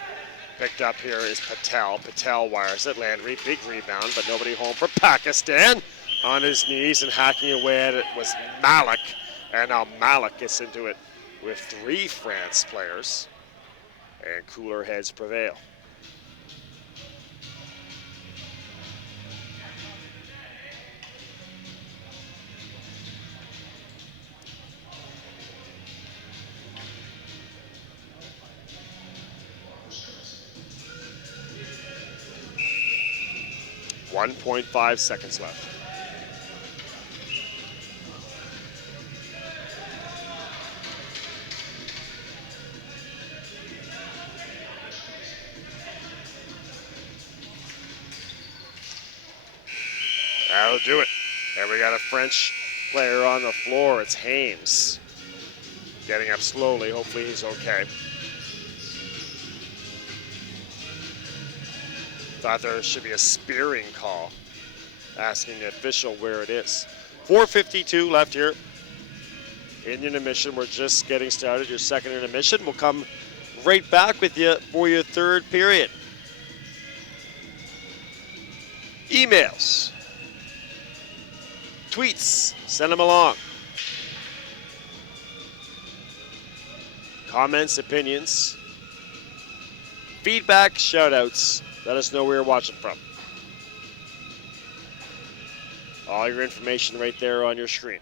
Picked up here is Patel. Patel wires it. Landry, big rebound, but nobody home for Pakistan. On his knees and hacking away at it was Malik. And now Malik gets into it with 3 France players. And cooler heads prevail. .5 seconds left. That'll do it. And we got a French player on the floor. It's Hames. Getting up slowly. Hopefully he's okay. Thought there should be a spearing call. Asking the official where it is. 4:52 left here. In intermission, we're just getting started. Your second intermission. We'll come right back with you for your third period. Emails. Tweets. Send them along. Comments, opinions. Feedback, shout-outs. Let us know where you're watching from. All your information right there on your screen.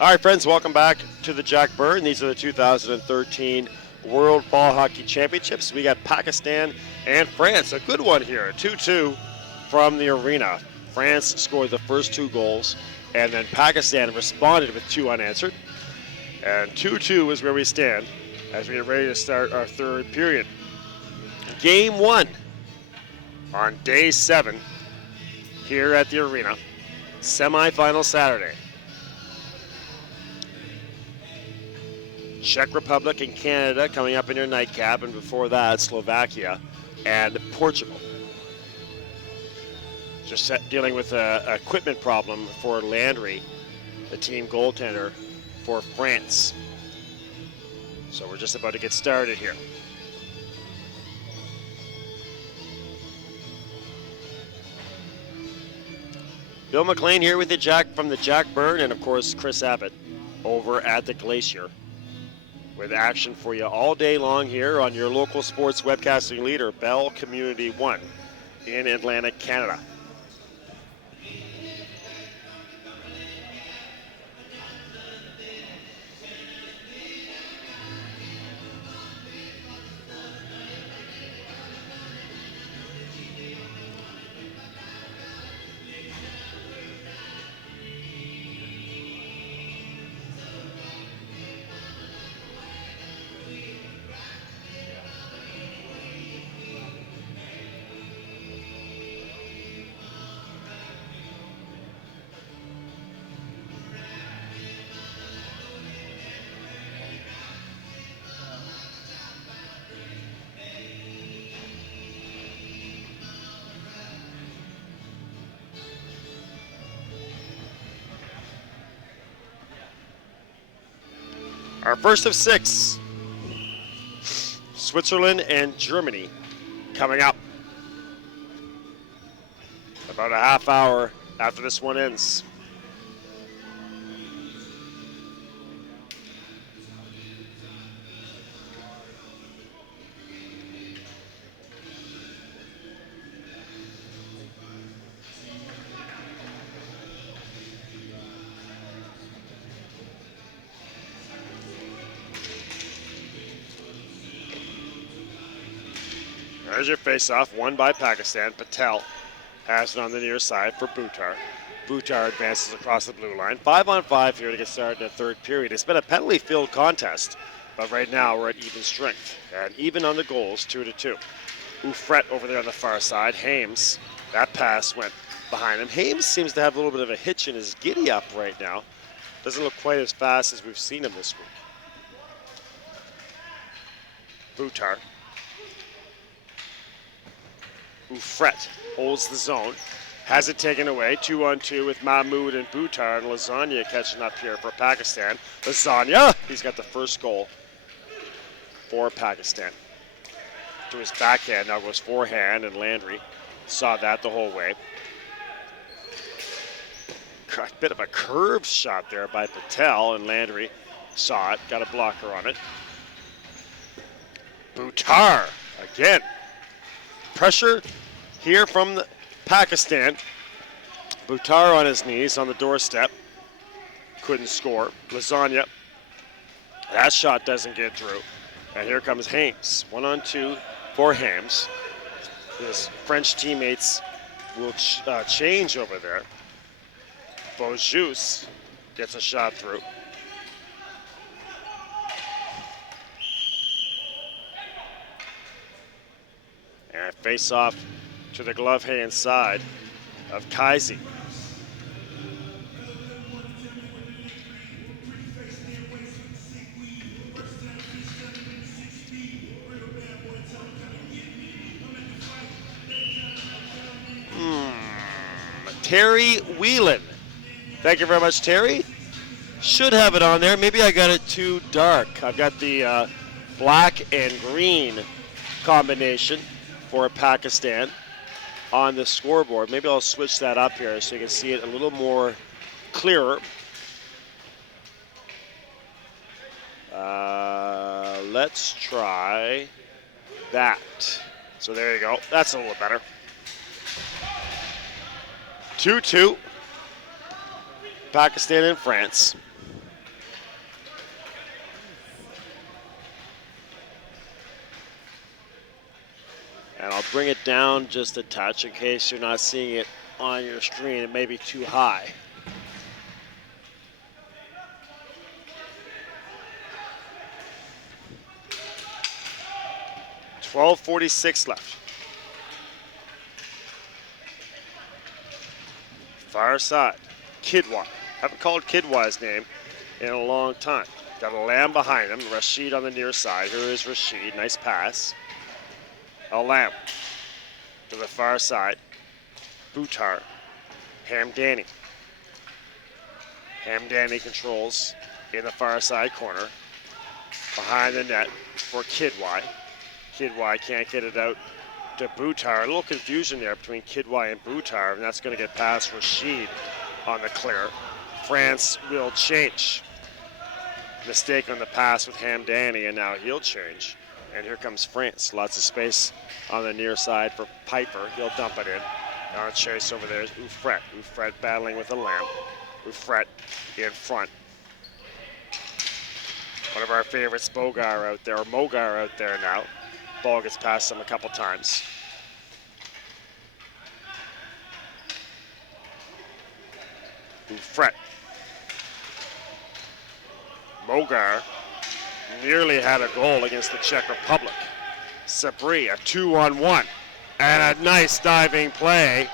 All right, friends, welcome back to the Jack Byrne. These are the 2013 World Ball Hockey Championships. We got Pakistan and France. A good one here, 2-2 from the arena. France scored the first 2 goals, and then Pakistan responded with 2 unanswered. And 2-2 is where we stand as we are ready to start our third period. Game 1 on day 7 here at the arena. Semi-final Saturday. Czech Republic and Canada coming up in your nightcap, and before that, Slovakia and Portugal. Just dealing with an equipment problem for Landry, the team goaltender for France. So we're just about to get started here. Bill McLean here with you, from the Jack Byrne, and of course Chris Abbott over at the Glacier, with action for you all day long here on your local sports webcasting leader, Bell Community One in Atlantic Canada. Our first of 6, Switzerland and Germany coming up. About a half hour after this one ends. There's your face-off, won by Pakistan. Patel has it on the near side for Buttar. Buttar advances across the blue line. 5-on-5 here to get started in the third period. It's been a penalty-filled contest, but right now we're at even strength. And even on the goals, 2-2. Ufret over there on the far side. Hames, that pass went behind him. Hames seems to have a little bit of a hitch in his giddy-up right now. Doesn't look quite as fast as we've seen him this week. Buttar. Ufret holds the zone, has it taken away. 2-on-2 with Mahmoud and Buttar, and Lasagna catching up here for Pakistan. Lasagna, he's got the first goal for Pakistan. To his backhand, now goes forehand, and Landry saw that the whole way. A bit of a curved shot there by Patel, and Landry saw it, got a blocker on it. Buttar again. Pressure here from Pakistan. Buttar on his knees on the doorstep. Couldn't score. Lasagna. That shot doesn't get through. And here comes Hames. 1-on-2 for Hames. His French teammates will change over there. Beaujus gets a shot through. And face off to the glove hand side of Kaisi. Terry Whelan. Thank you very much, Terry. Should have it on there. Maybe I got it too dark. I've got the black and green combination for Pakistan on the scoreboard. Maybe I'll switch that up here so you can see it a little more clearer. Let's try that. So there you go. That's a little better. 2-2. Pakistan and France. And I'll bring it down just a touch in case you're not seeing it on your screen. It may be too high. .12:46 left. Far side, Kidwa. Haven't called Kidwa's name in a long time. Got a Lamb behind him. Rashid on the near side. Here is Rashid. Nice pass. A Lamb to the far side. Buttar. Hamdani. Hamdani controls in the far side corner. Behind the net for Kidwai. Kidwai can't get it out to Buttar. A little confusion there between Kidwai and Buttar, and that's going to get past Rashid on the clear. France will change. Mistake on the pass with Hamdani, and now he'll change. And here comes France. Lots of space on the near side for Piper. He'll dump it in. Now a chase over there is Ufret. Ufret battling with a Lamb. Ufret in front. One of our favorites, Bogar out there, or Mogar out there now. Ball gets past him a couple times. Ufret. Mogar nearly had a goal against the Czech Republic. Sabri, a 2-on-1, and a nice diving play.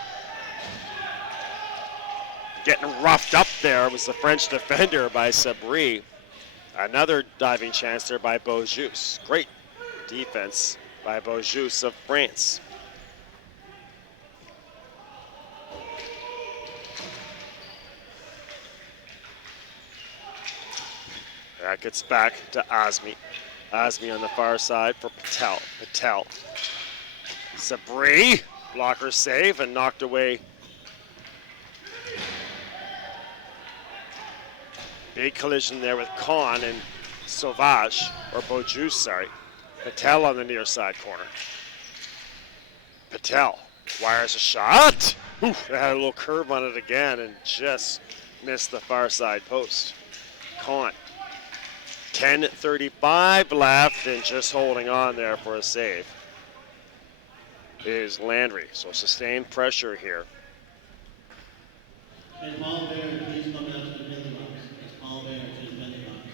Getting roughed up there was the French defender by Sabri. Another diving chance there by Beaujus. Great defense by Beaujus of France. That gets back to Azmi. Azmi on the far side for Patel. Patel. Sabri, blocker save and knocked away. Big collision there with Khan and Sauvage, or Beaujus, sorry. Patel on the near side corner. Patel wires a shot. Oof, it had a little curve on it again and just missed the far side post. Khan. 10:35 left and just holding on there for a save is Landry. So sustained pressure here. And Paul Bear, please come out to the penalty box. It's Paul Bear to the penalty box.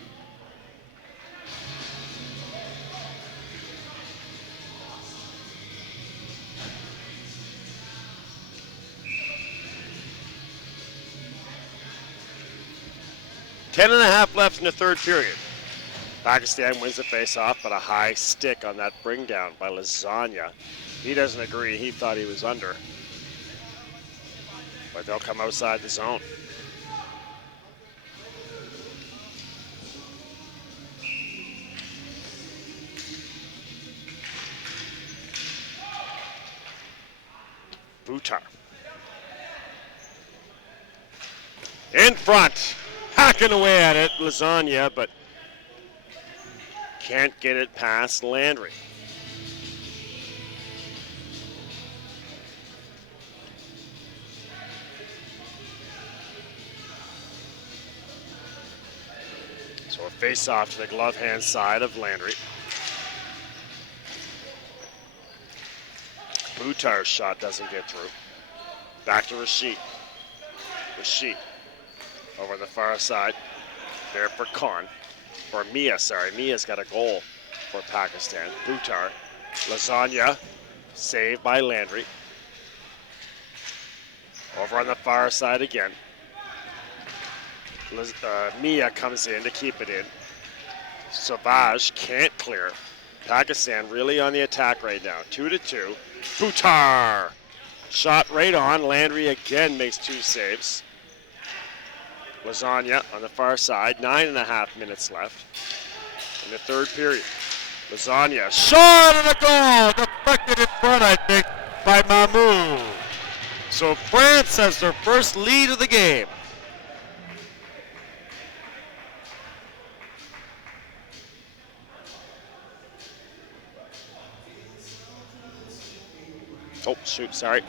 Ten and a half left in the third period. Pakistan wins the face-off, but a high stick on that bring down by Lasagna. He doesn't agree. He thought he was under. But they'll come outside the zone. Buttar. In front. Hacking away at it, Lasagna, but can't get it past Landry. So a face-off to the glove hand side of Landry. Buttar's shot doesn't get through. Back to Rashid. Rashid over the far side. There for Khan. Or Mia, sorry. Mia's got a goal for Pakistan. Buttar. Lasagna. Saved by Landry. Over on the far side again. Mia comes in to keep it in. Sauvage can't clear. Pakistan really on the attack right now. 2-2. Buttar. Shot right on. Landry again makes two saves. Lasagna on the far side. 9.5 minutes left in the third period. Lasagna. Shot and a goal. Deflected in front, I think, by Mahmoud. So France has their first lead of the game. Oh, shoot, sorry.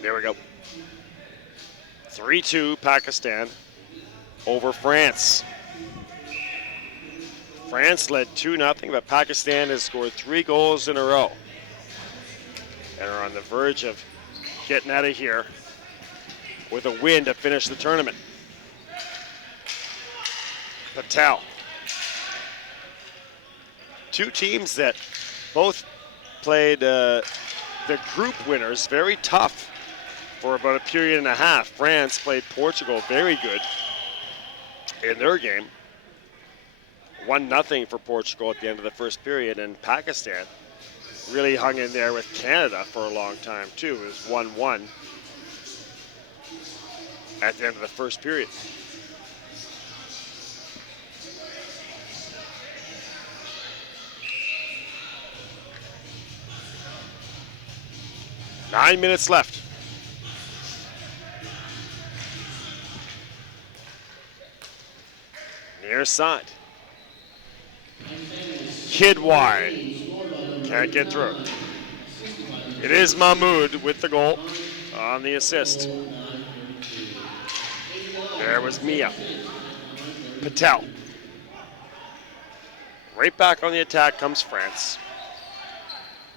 There we go. 3-2 Pakistan over France. France led 2-0, but Pakistan has scored 3 goals in a row and are on the verge of getting out of here with a win to finish the tournament. Patel. Two teams that both played the group winners very tough for about a period and a half. France played Portugal very good in their game. 1-0 for Portugal at the end of the first period, and Pakistan really hung in there with Canada for a long time too. It was 1-1 at the end of the first period. Nine minutes left. Near side. Kid wide. Can't get through. It is Mahmoud with the goal on the assist. There was Mia. Patel. Right back on the attack comes France.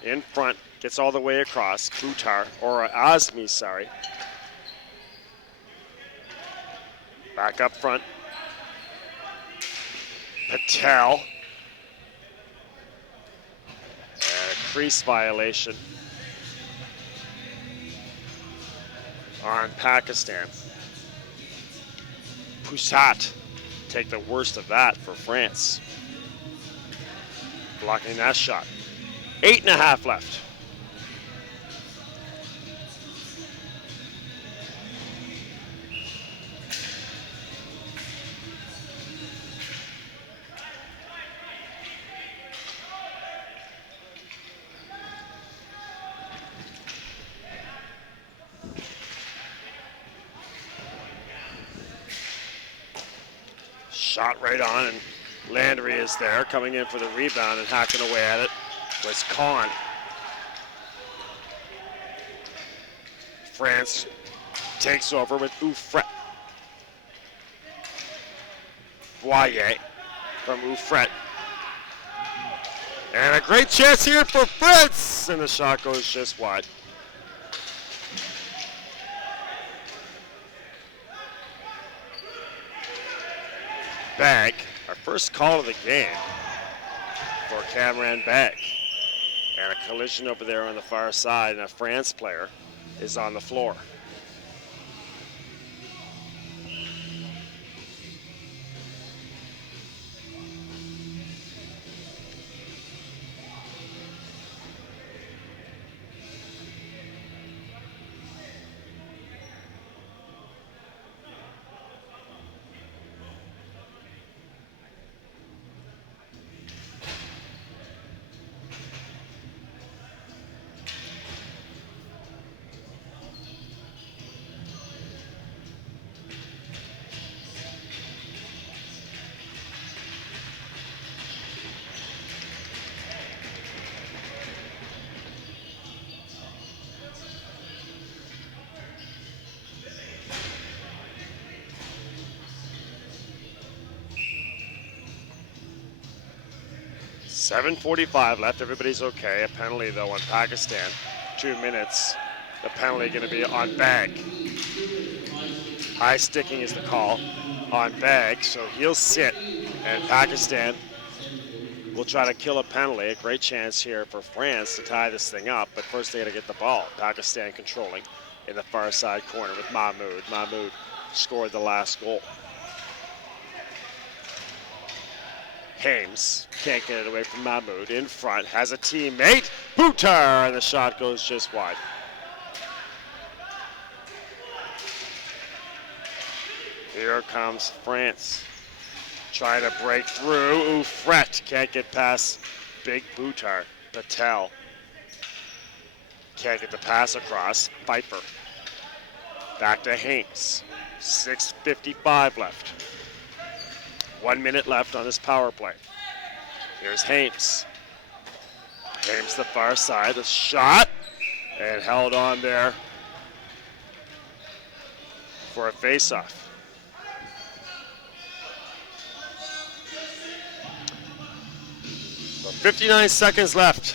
In front, gets all the way across. Buttar, or Azmi, sorry. Back up front. Patel. And a crease violation on Pakistan. Poussat take the worst of that for France. Blocking that shot. 8.5 left. Shot right on, and Landry is there, coming in for the rebound and hacking away at it was Kahn. France takes over with Ufret. Boyer from Ufret. And a great chance here for France, and the shot goes just wide. Bag, our first call of the game for Cameron Bag. And a collision over there on the far side, and a France player is on the floor. .7:45 left, everybody's okay. A penalty though on Pakistan, 2 minutes. The penalty gonna be on Bag. High sticking is the call on Bag, so he'll sit, and Pakistan will try to kill a penalty. A great chance here for France to tie this thing up, but first they gotta get the ball. Pakistan controlling in the far side corner with Mahmoud. Mahmoud scored the last goal. Hames can't get it away from Mahmoud. In front, has a teammate. Buttar, and the shot goes just wide. Here comes France. Trying to break through. Ufret can't get past big Buttar. Patel can't get the pass across. Pfeiffer. Back to Hames. 6:55 left. 1 minute left on this power play. Here's Hames. Hames the far side, a shot, and held on there for a face-off. 59 seconds left.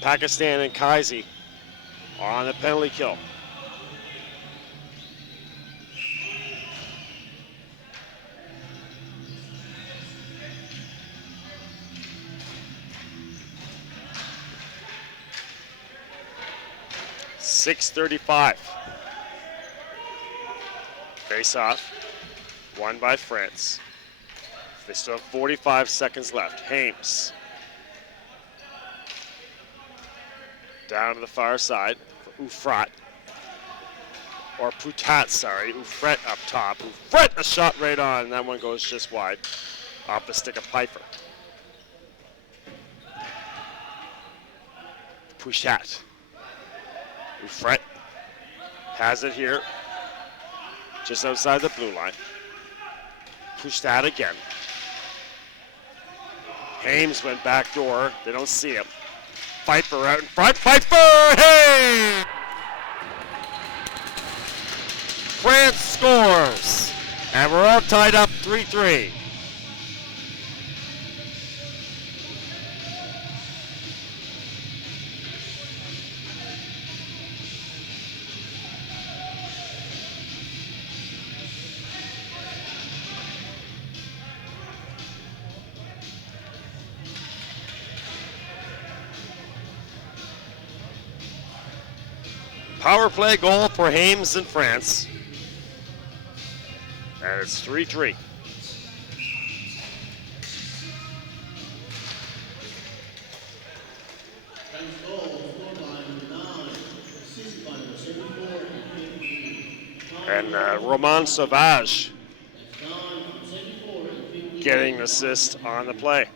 Pakistan and Kaisi are on the penalty kill. .635. Face off. Won by France. They still have 45 seconds left. Hames. Down to the far side for Ufrat. Or Putat, sorry. Ufret up top. Ufret, a shot right on. That one goes just wide. Off the stick of Piper. Putat. Ufret has it here. Just outside the blue line. Putat again. Hames went back door. They don't see him. Pfeiffer out in front. Pfeiffer! Hey! France scores. And we're all tied up 3-3. Power play goal for Hames in France. And it's 3-3. France goal, scoreline 9, assisted by number 74 and 15. And Roman Sauvage That's 9 from 74 and 15. getting an assist on the play.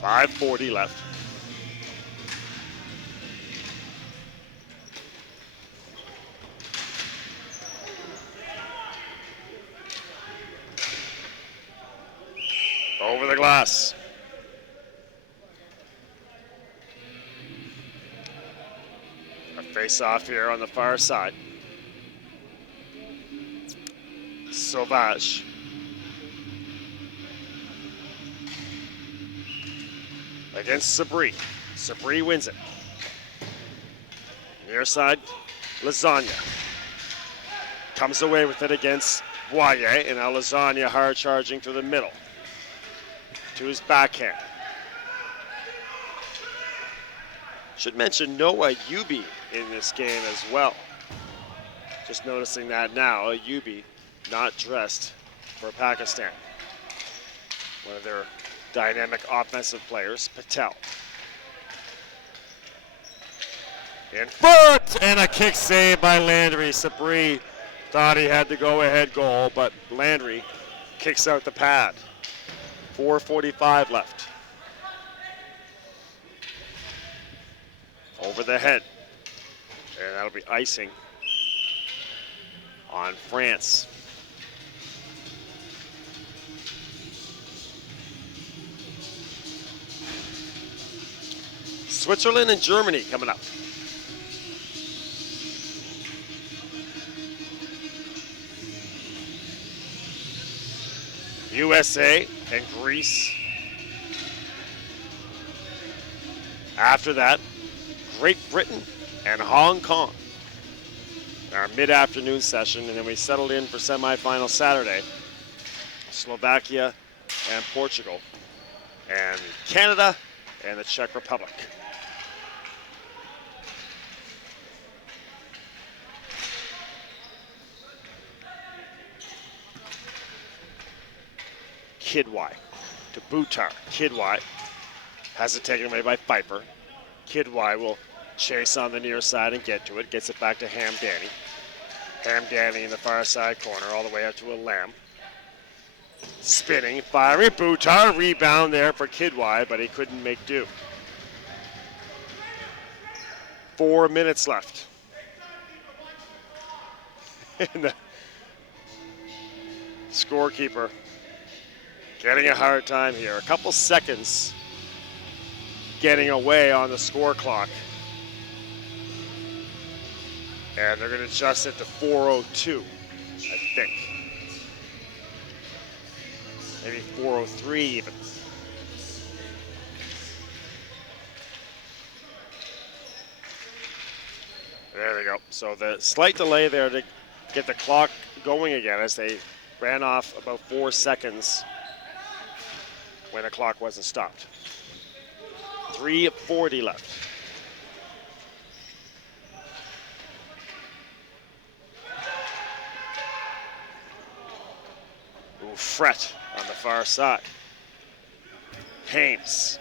.540 left. Over the glass. A face-off here on the far side. Sauvage. Against Sabri. Sabri wins it. Near side, Lasagna. Comes away with it against Boyer, and now Lasagna hard charging through the middle. To his backhand. Should mention Noah Ayubi in this game as well. Just noticing that now, Ayubi not dressed for Pakistan. One of their dynamic offensive players, Patel. In front, and a kick save by Landry. Sabri thought he had the go-ahead goal, but Landry kicks out the pad. 4:45 left. Over the head, and that'll be icing on France. Switzerland and Germany coming up. USA and Greece. After that, Great Britain and Hong Kong. Our mid-afternoon session, and then we settled in for semifinal Saturday. Slovakia and Portugal, and Canada and the Czech Republic. Kidwai to Bhutar. Kidwai has it taken away by Pfeiffer. Kidwai will chase on the near side and get to it. Gets it back to Hamdani. Hamdani in the far side corner all the way up to a Lamb. Spinning, firing. Bhutar, rebound there for Kidwai, but he couldn't make do. 4 minutes left. And the scorekeeper getting a hard time here. A couple seconds getting away on the score clock. And they're going to adjust it to 4:02, I think. Maybe 4:03 even. There we go. So the slight delay there to get the clock going again as they ran off about 4 seconds when the clock wasn't stopped. 3:40 left. Ooh, Fret on the far side. Hames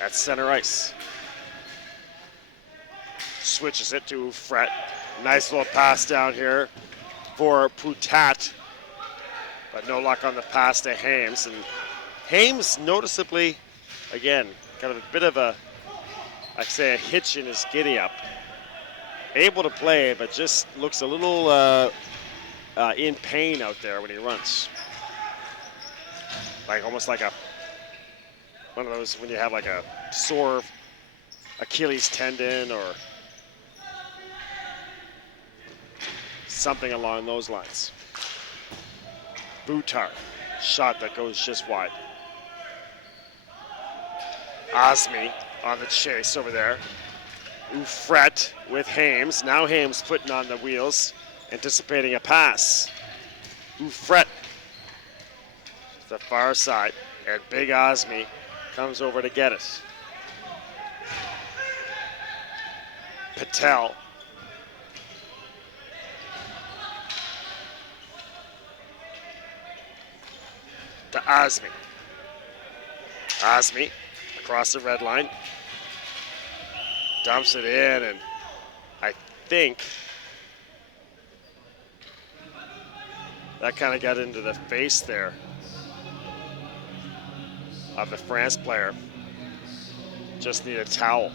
at center ice. Switches it to Fret. Nice little pass down here for Poutat, but no luck on the pass to Hames. And Hames noticeably, again, got a bit of a, I'd say, a hitch in his giddy up. Able to play, but just looks a little in pain out there when he runs. Like almost like one of those when you have like a sore Achilles tendon or something along those lines. Buttar, shot that goes just wide. Osmi on the chase over there. Fret with Hames. Now Hames putting on the wheels, anticipating a pass. Fret to the far side, and Big Osmi comes over to get it. Patel. To Osmi. Osmi across the red line. Dumps it in, and I think that kind of got into the face there of the France player. Just need a towel.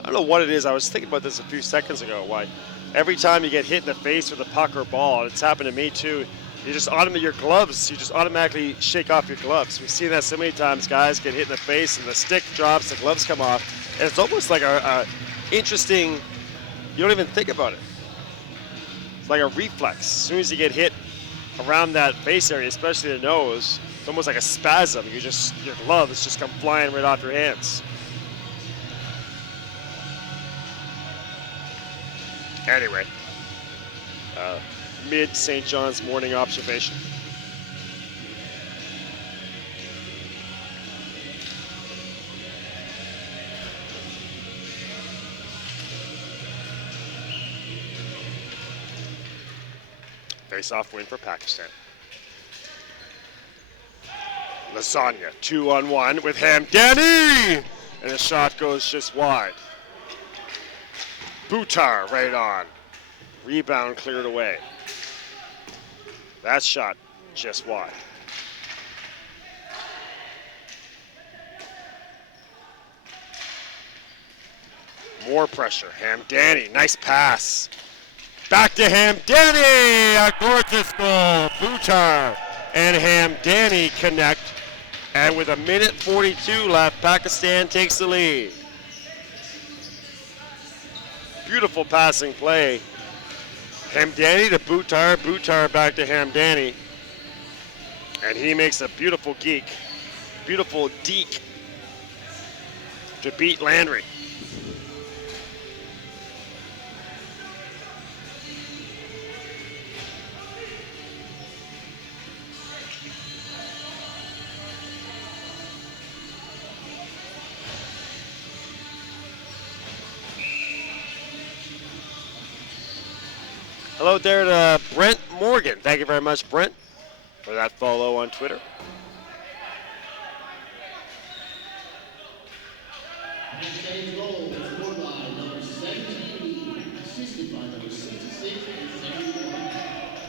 I don't know what it is. I was thinking about this a few seconds ago. Why every time you get hit in the face with a puck or ball, and it's happened to me too, you just automatically shake off your gloves. We've seen that so many times. Guys get hit in the face and the stick drops, the gloves come off, and it's almost like a interesting, you don't even think about it. It's like a reflex. As soon as you get hit around that face area, especially the nose, it's almost like a spasm. Your gloves just come flying right off your hands. Anyway, mid St. John's morning observation. Face-off win for Pakistan. Lasagna, 2-on-1 with Hamdani! And the shot goes just wide. Buttar right on. Rebound cleared away. That shot just wide. More pressure. Hamdani, nice pass. Back to Hamdani, a gorgeous goal. Buttar and Hamdani connect. And with 1:42 left, Pakistan takes the lead. Beautiful passing play. Hamdani to Buttar, Buttar back to Hamdani. And he makes a beautiful deke to beat Landry. Hello there to Brent Morgan. Thank you very much, Brent, for that follow on Twitter. Pakistan's goal was scored by number 17, assisted by number 66 and 71.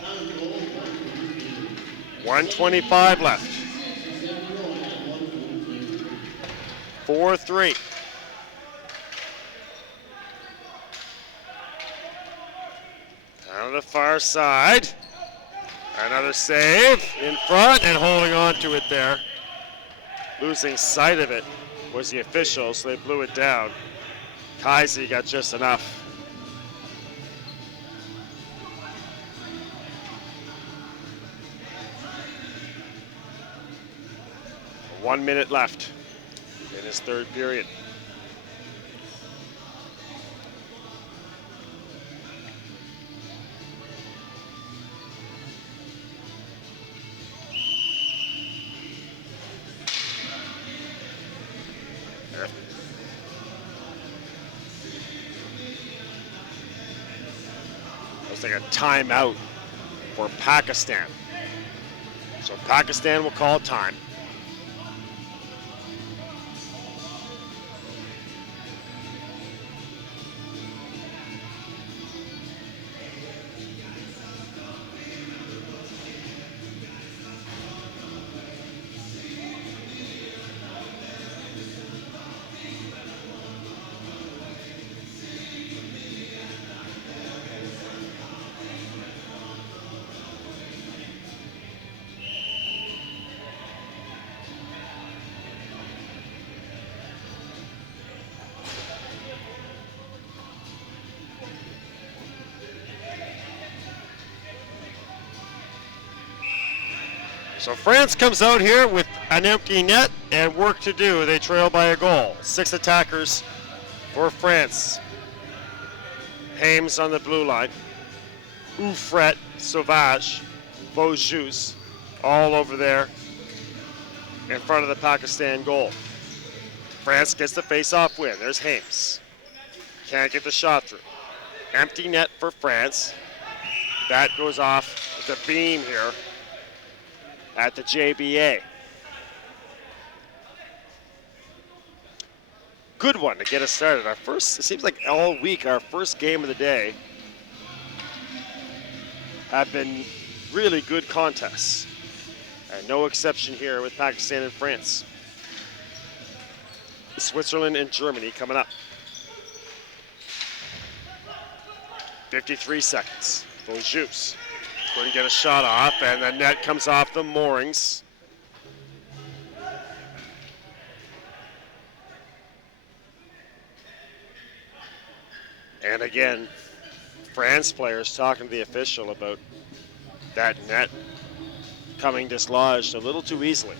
Time goal, 1:25 left. 71 and 1:42. 4-3. Down the far side. Another save in front and holding on to it there. Losing sight of it was the official, so they blew it down. Kaisi got just enough. One minute left in his third period. Looks like a timeout for Pakistan. So Pakistan will call time. So France comes out here with an empty net and work to do. They trail by a goal. 6 attackers for France. Hames on the blue line. Ufret, Sauvage, Beaujus, all over there in front of the Pakistan goal. France gets the face-off win. There's Hames. Can't get the shot through. Empty net for France. That goes off the beam here at the JBA. Good one to get us started. Our first, it seems like all week, our first game of the day have been really good contests. And no exception here with Pakistan and France. Switzerland and Germany coming up. 53 seconds. Beaujus going to get a shot off, and the net comes off the moorings. And again, France players talking to the official about that net coming dislodged a little too easily.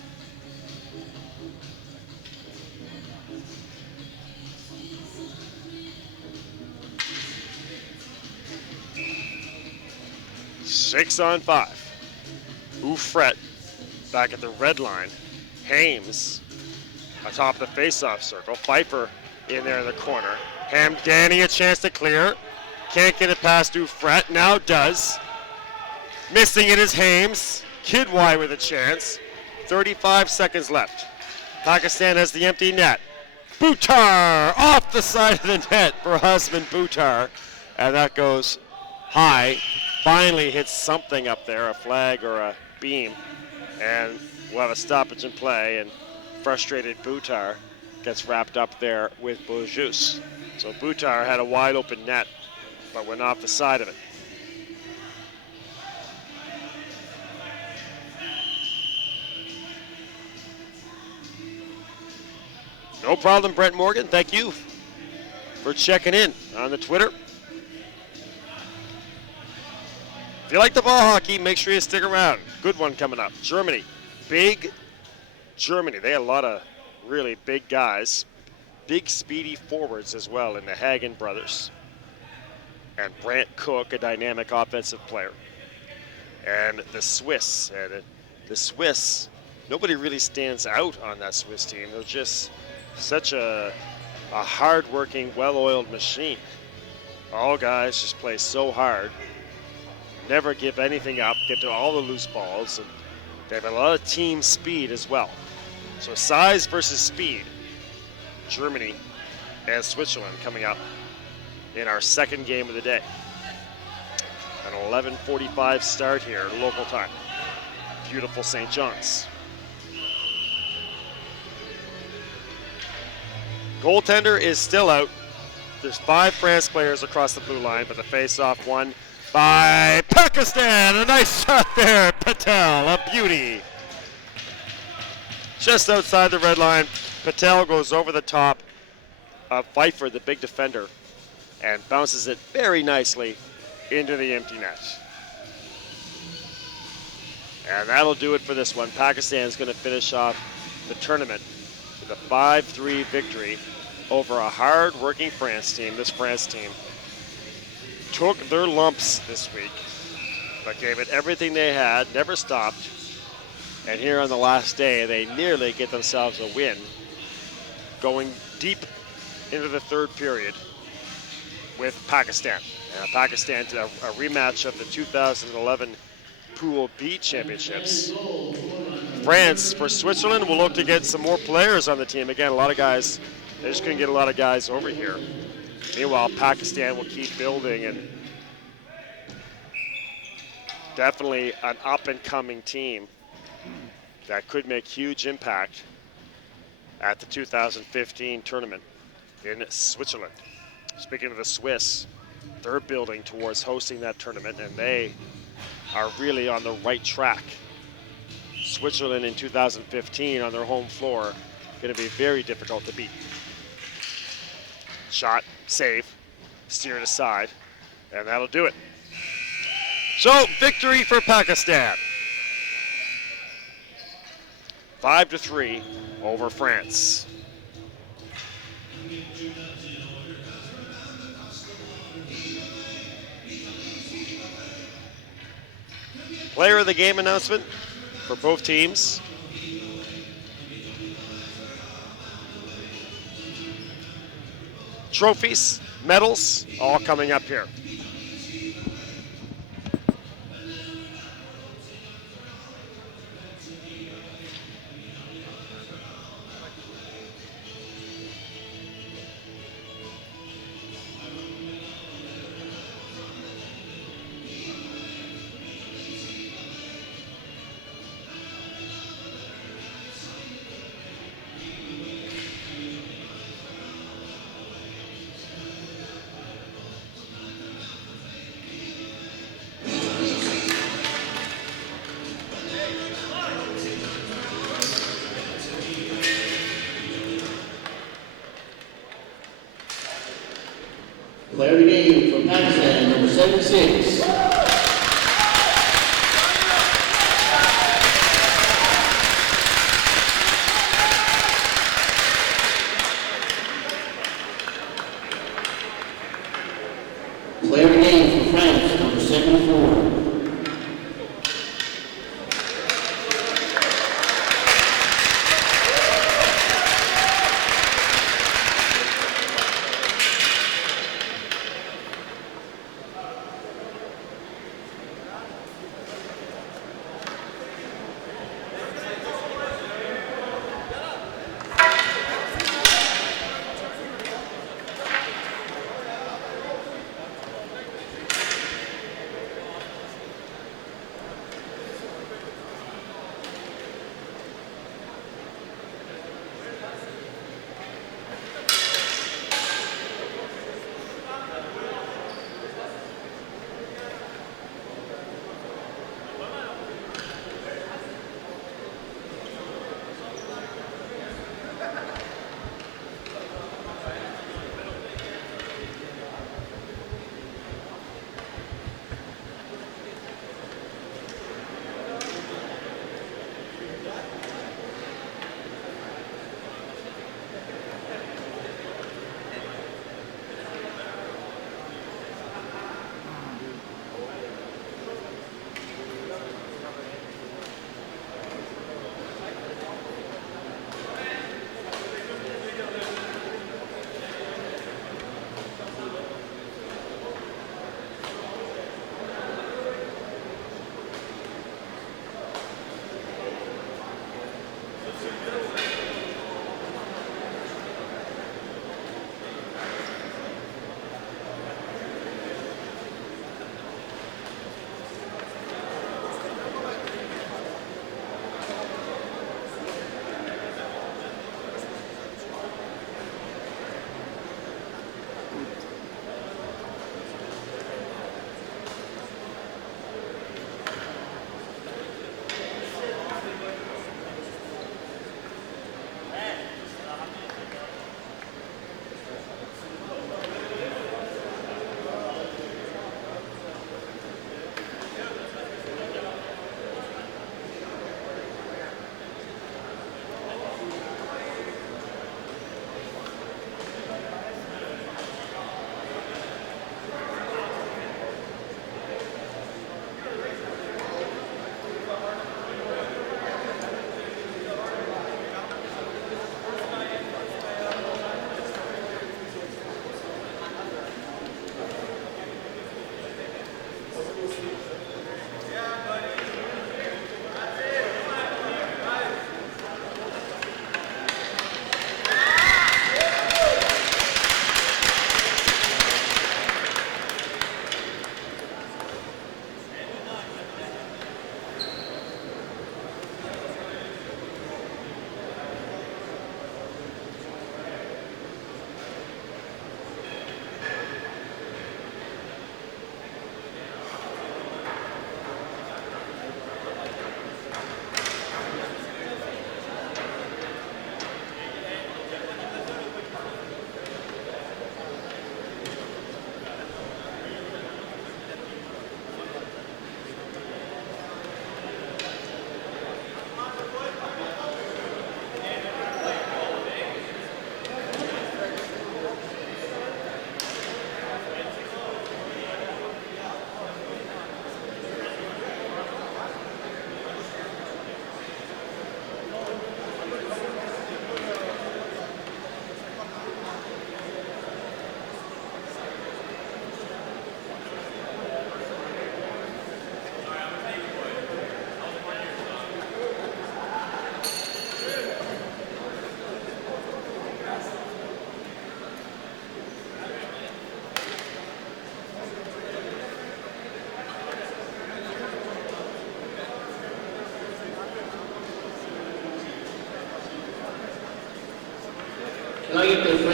Six on 5. Ufret back at the red line. Hames atop the face-off circle. Pfeiffer in there in the corner. Hamdani a chance to clear. Can't get it past Ufret. Now does. Missing it is Hames. Kidwai with a chance. 35 seconds left. Pakistan has the empty net. Buttar off the side of the net for Husman Buttar. And that goes high. Finally hits something up there, a flag or a beam. And we'll have a stoppage in play, and frustrated Buttar gets wrapped up there with Beaujus. So Buttar had a wide open net, but went off the side of it. No problem, Brent Morgan. Thank you for checking in on the Twitter. If you like the ball hockey, make sure you stick around. Good one coming up. Germany. Big Germany. They had a lot of really big guys. Big, speedy forwards as well in the Hagen brothers. And Brant Cook, a dynamic offensive player. And the Swiss. And the Swiss, nobody really stands out on that Swiss team. They're just such a hard-working, well-oiled machine. All guys just play so hard. Never give anything up, get to all the loose balls, and they have a lot of team speed as well. So size versus speed, Germany and Switzerland coming up in our second game of the day. An 11:45 start here, local time. Beautiful St. John's. Goaltender is still out. There's 5 France players across the blue line, but the face-off won by Pakistan. A nice shot there, Patel, a beauty. Just outside the red line, Patel goes over the top of Pfeiffer, the big defender, and bounces it very nicely into the empty net. And that'll do it for this one. Pakistan's going to finish off the tournament with a 5-3 victory over a hard-working France team. This France team took their lumps this week, but gave it everything they had, never stopped. And here on the last day, they nearly get themselves a win, going deep into the third period with Pakistan. Pakistan to a rematch of the 2011 Pool B Championships. France for Switzerland will look to get some more players on the team. Again, a lot of guys, they just couldn't get a lot of guys over here. Meanwhile, Pakistan will keep building, and definitely an up-and-coming team that could make huge impact at the 2015 tournament in Switzerland. Speaking of the Swiss, they're building towards hosting that tournament, and they are really on the right track. Switzerland in 2015 on their home floor, going to be very difficult to beat. Shot, save, steered aside, and that'll do it. So, victory for Pakistan. 5-3 over France. Player of the game announcement for both teams. Trophies, medals, all coming up here. Player of the game from Pakistan, number 76. Player of the game from France, number 74.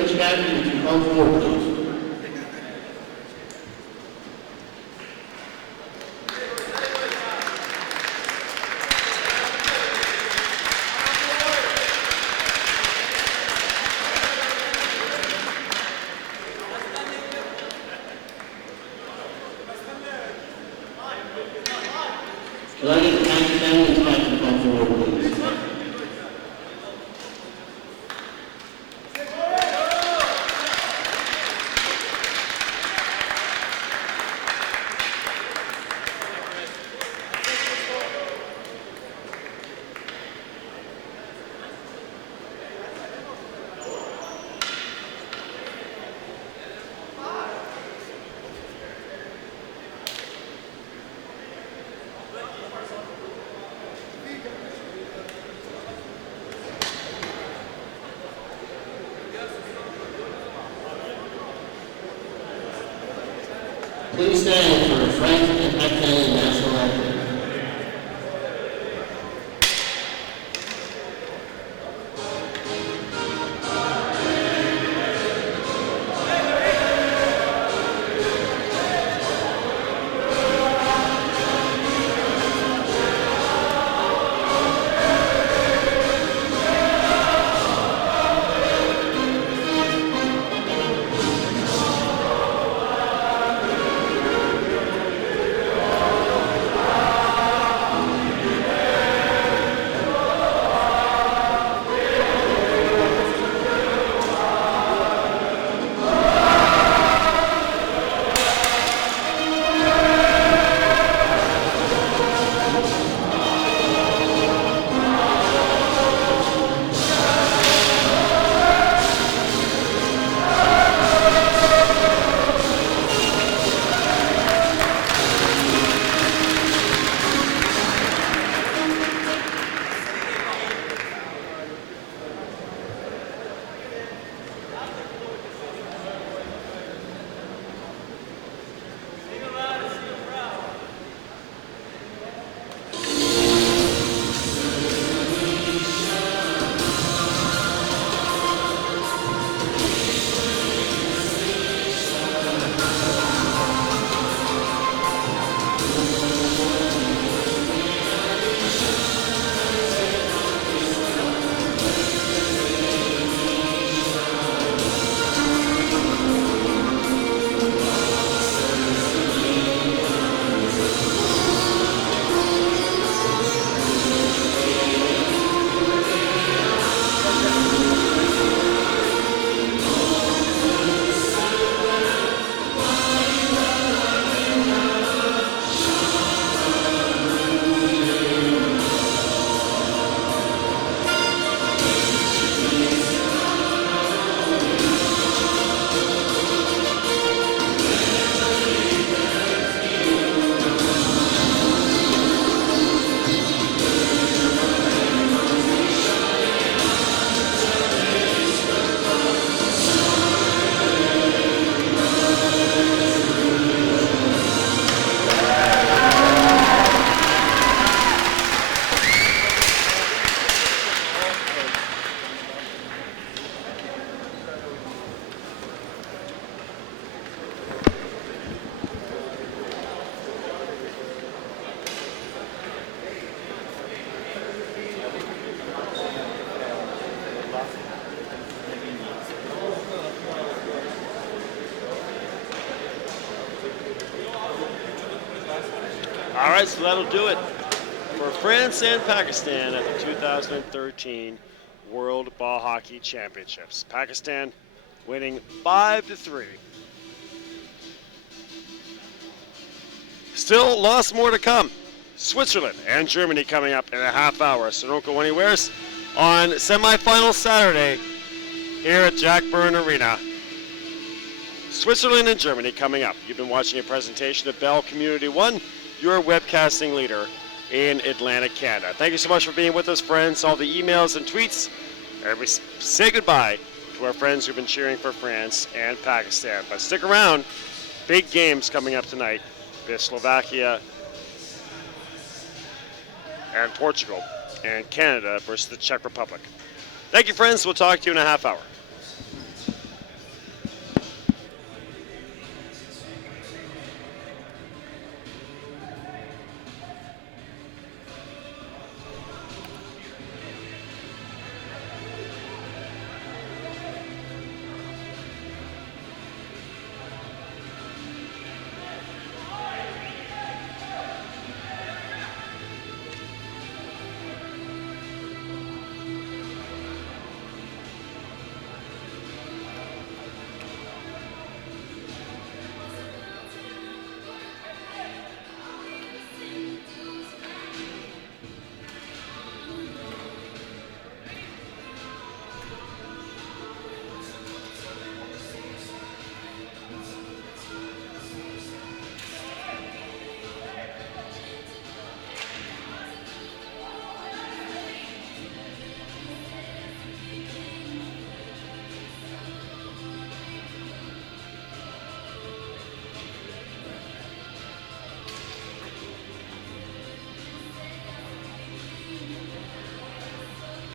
French captain to come forward, please. Could I get the Pakistan women's captain to come forward, please? Please stand for the French and Pakistani national anthem. All right, so that'll do it for France and Pakistan at the 2013 World Ball Hockey Championships. Pakistan winning 5-3. Still lots more to come. Switzerland and Germany coming up in a half hour, so don't go anywhere. On semifinal Saturday here at Jack Byrne Arena. Switzerland and Germany coming up. You've been watching a presentation of Bell Community One, your webcasting leader in Atlantic Canada. Thank you so much for being with us, friends. All the emails and tweets. And we say goodbye to our friends who've been cheering for France and Pakistan. But stick around. Big games coming up tonight with Slovakia and Portugal, and Canada versus the Czech Republic. Thank you, friends. We'll talk to you in a half hour.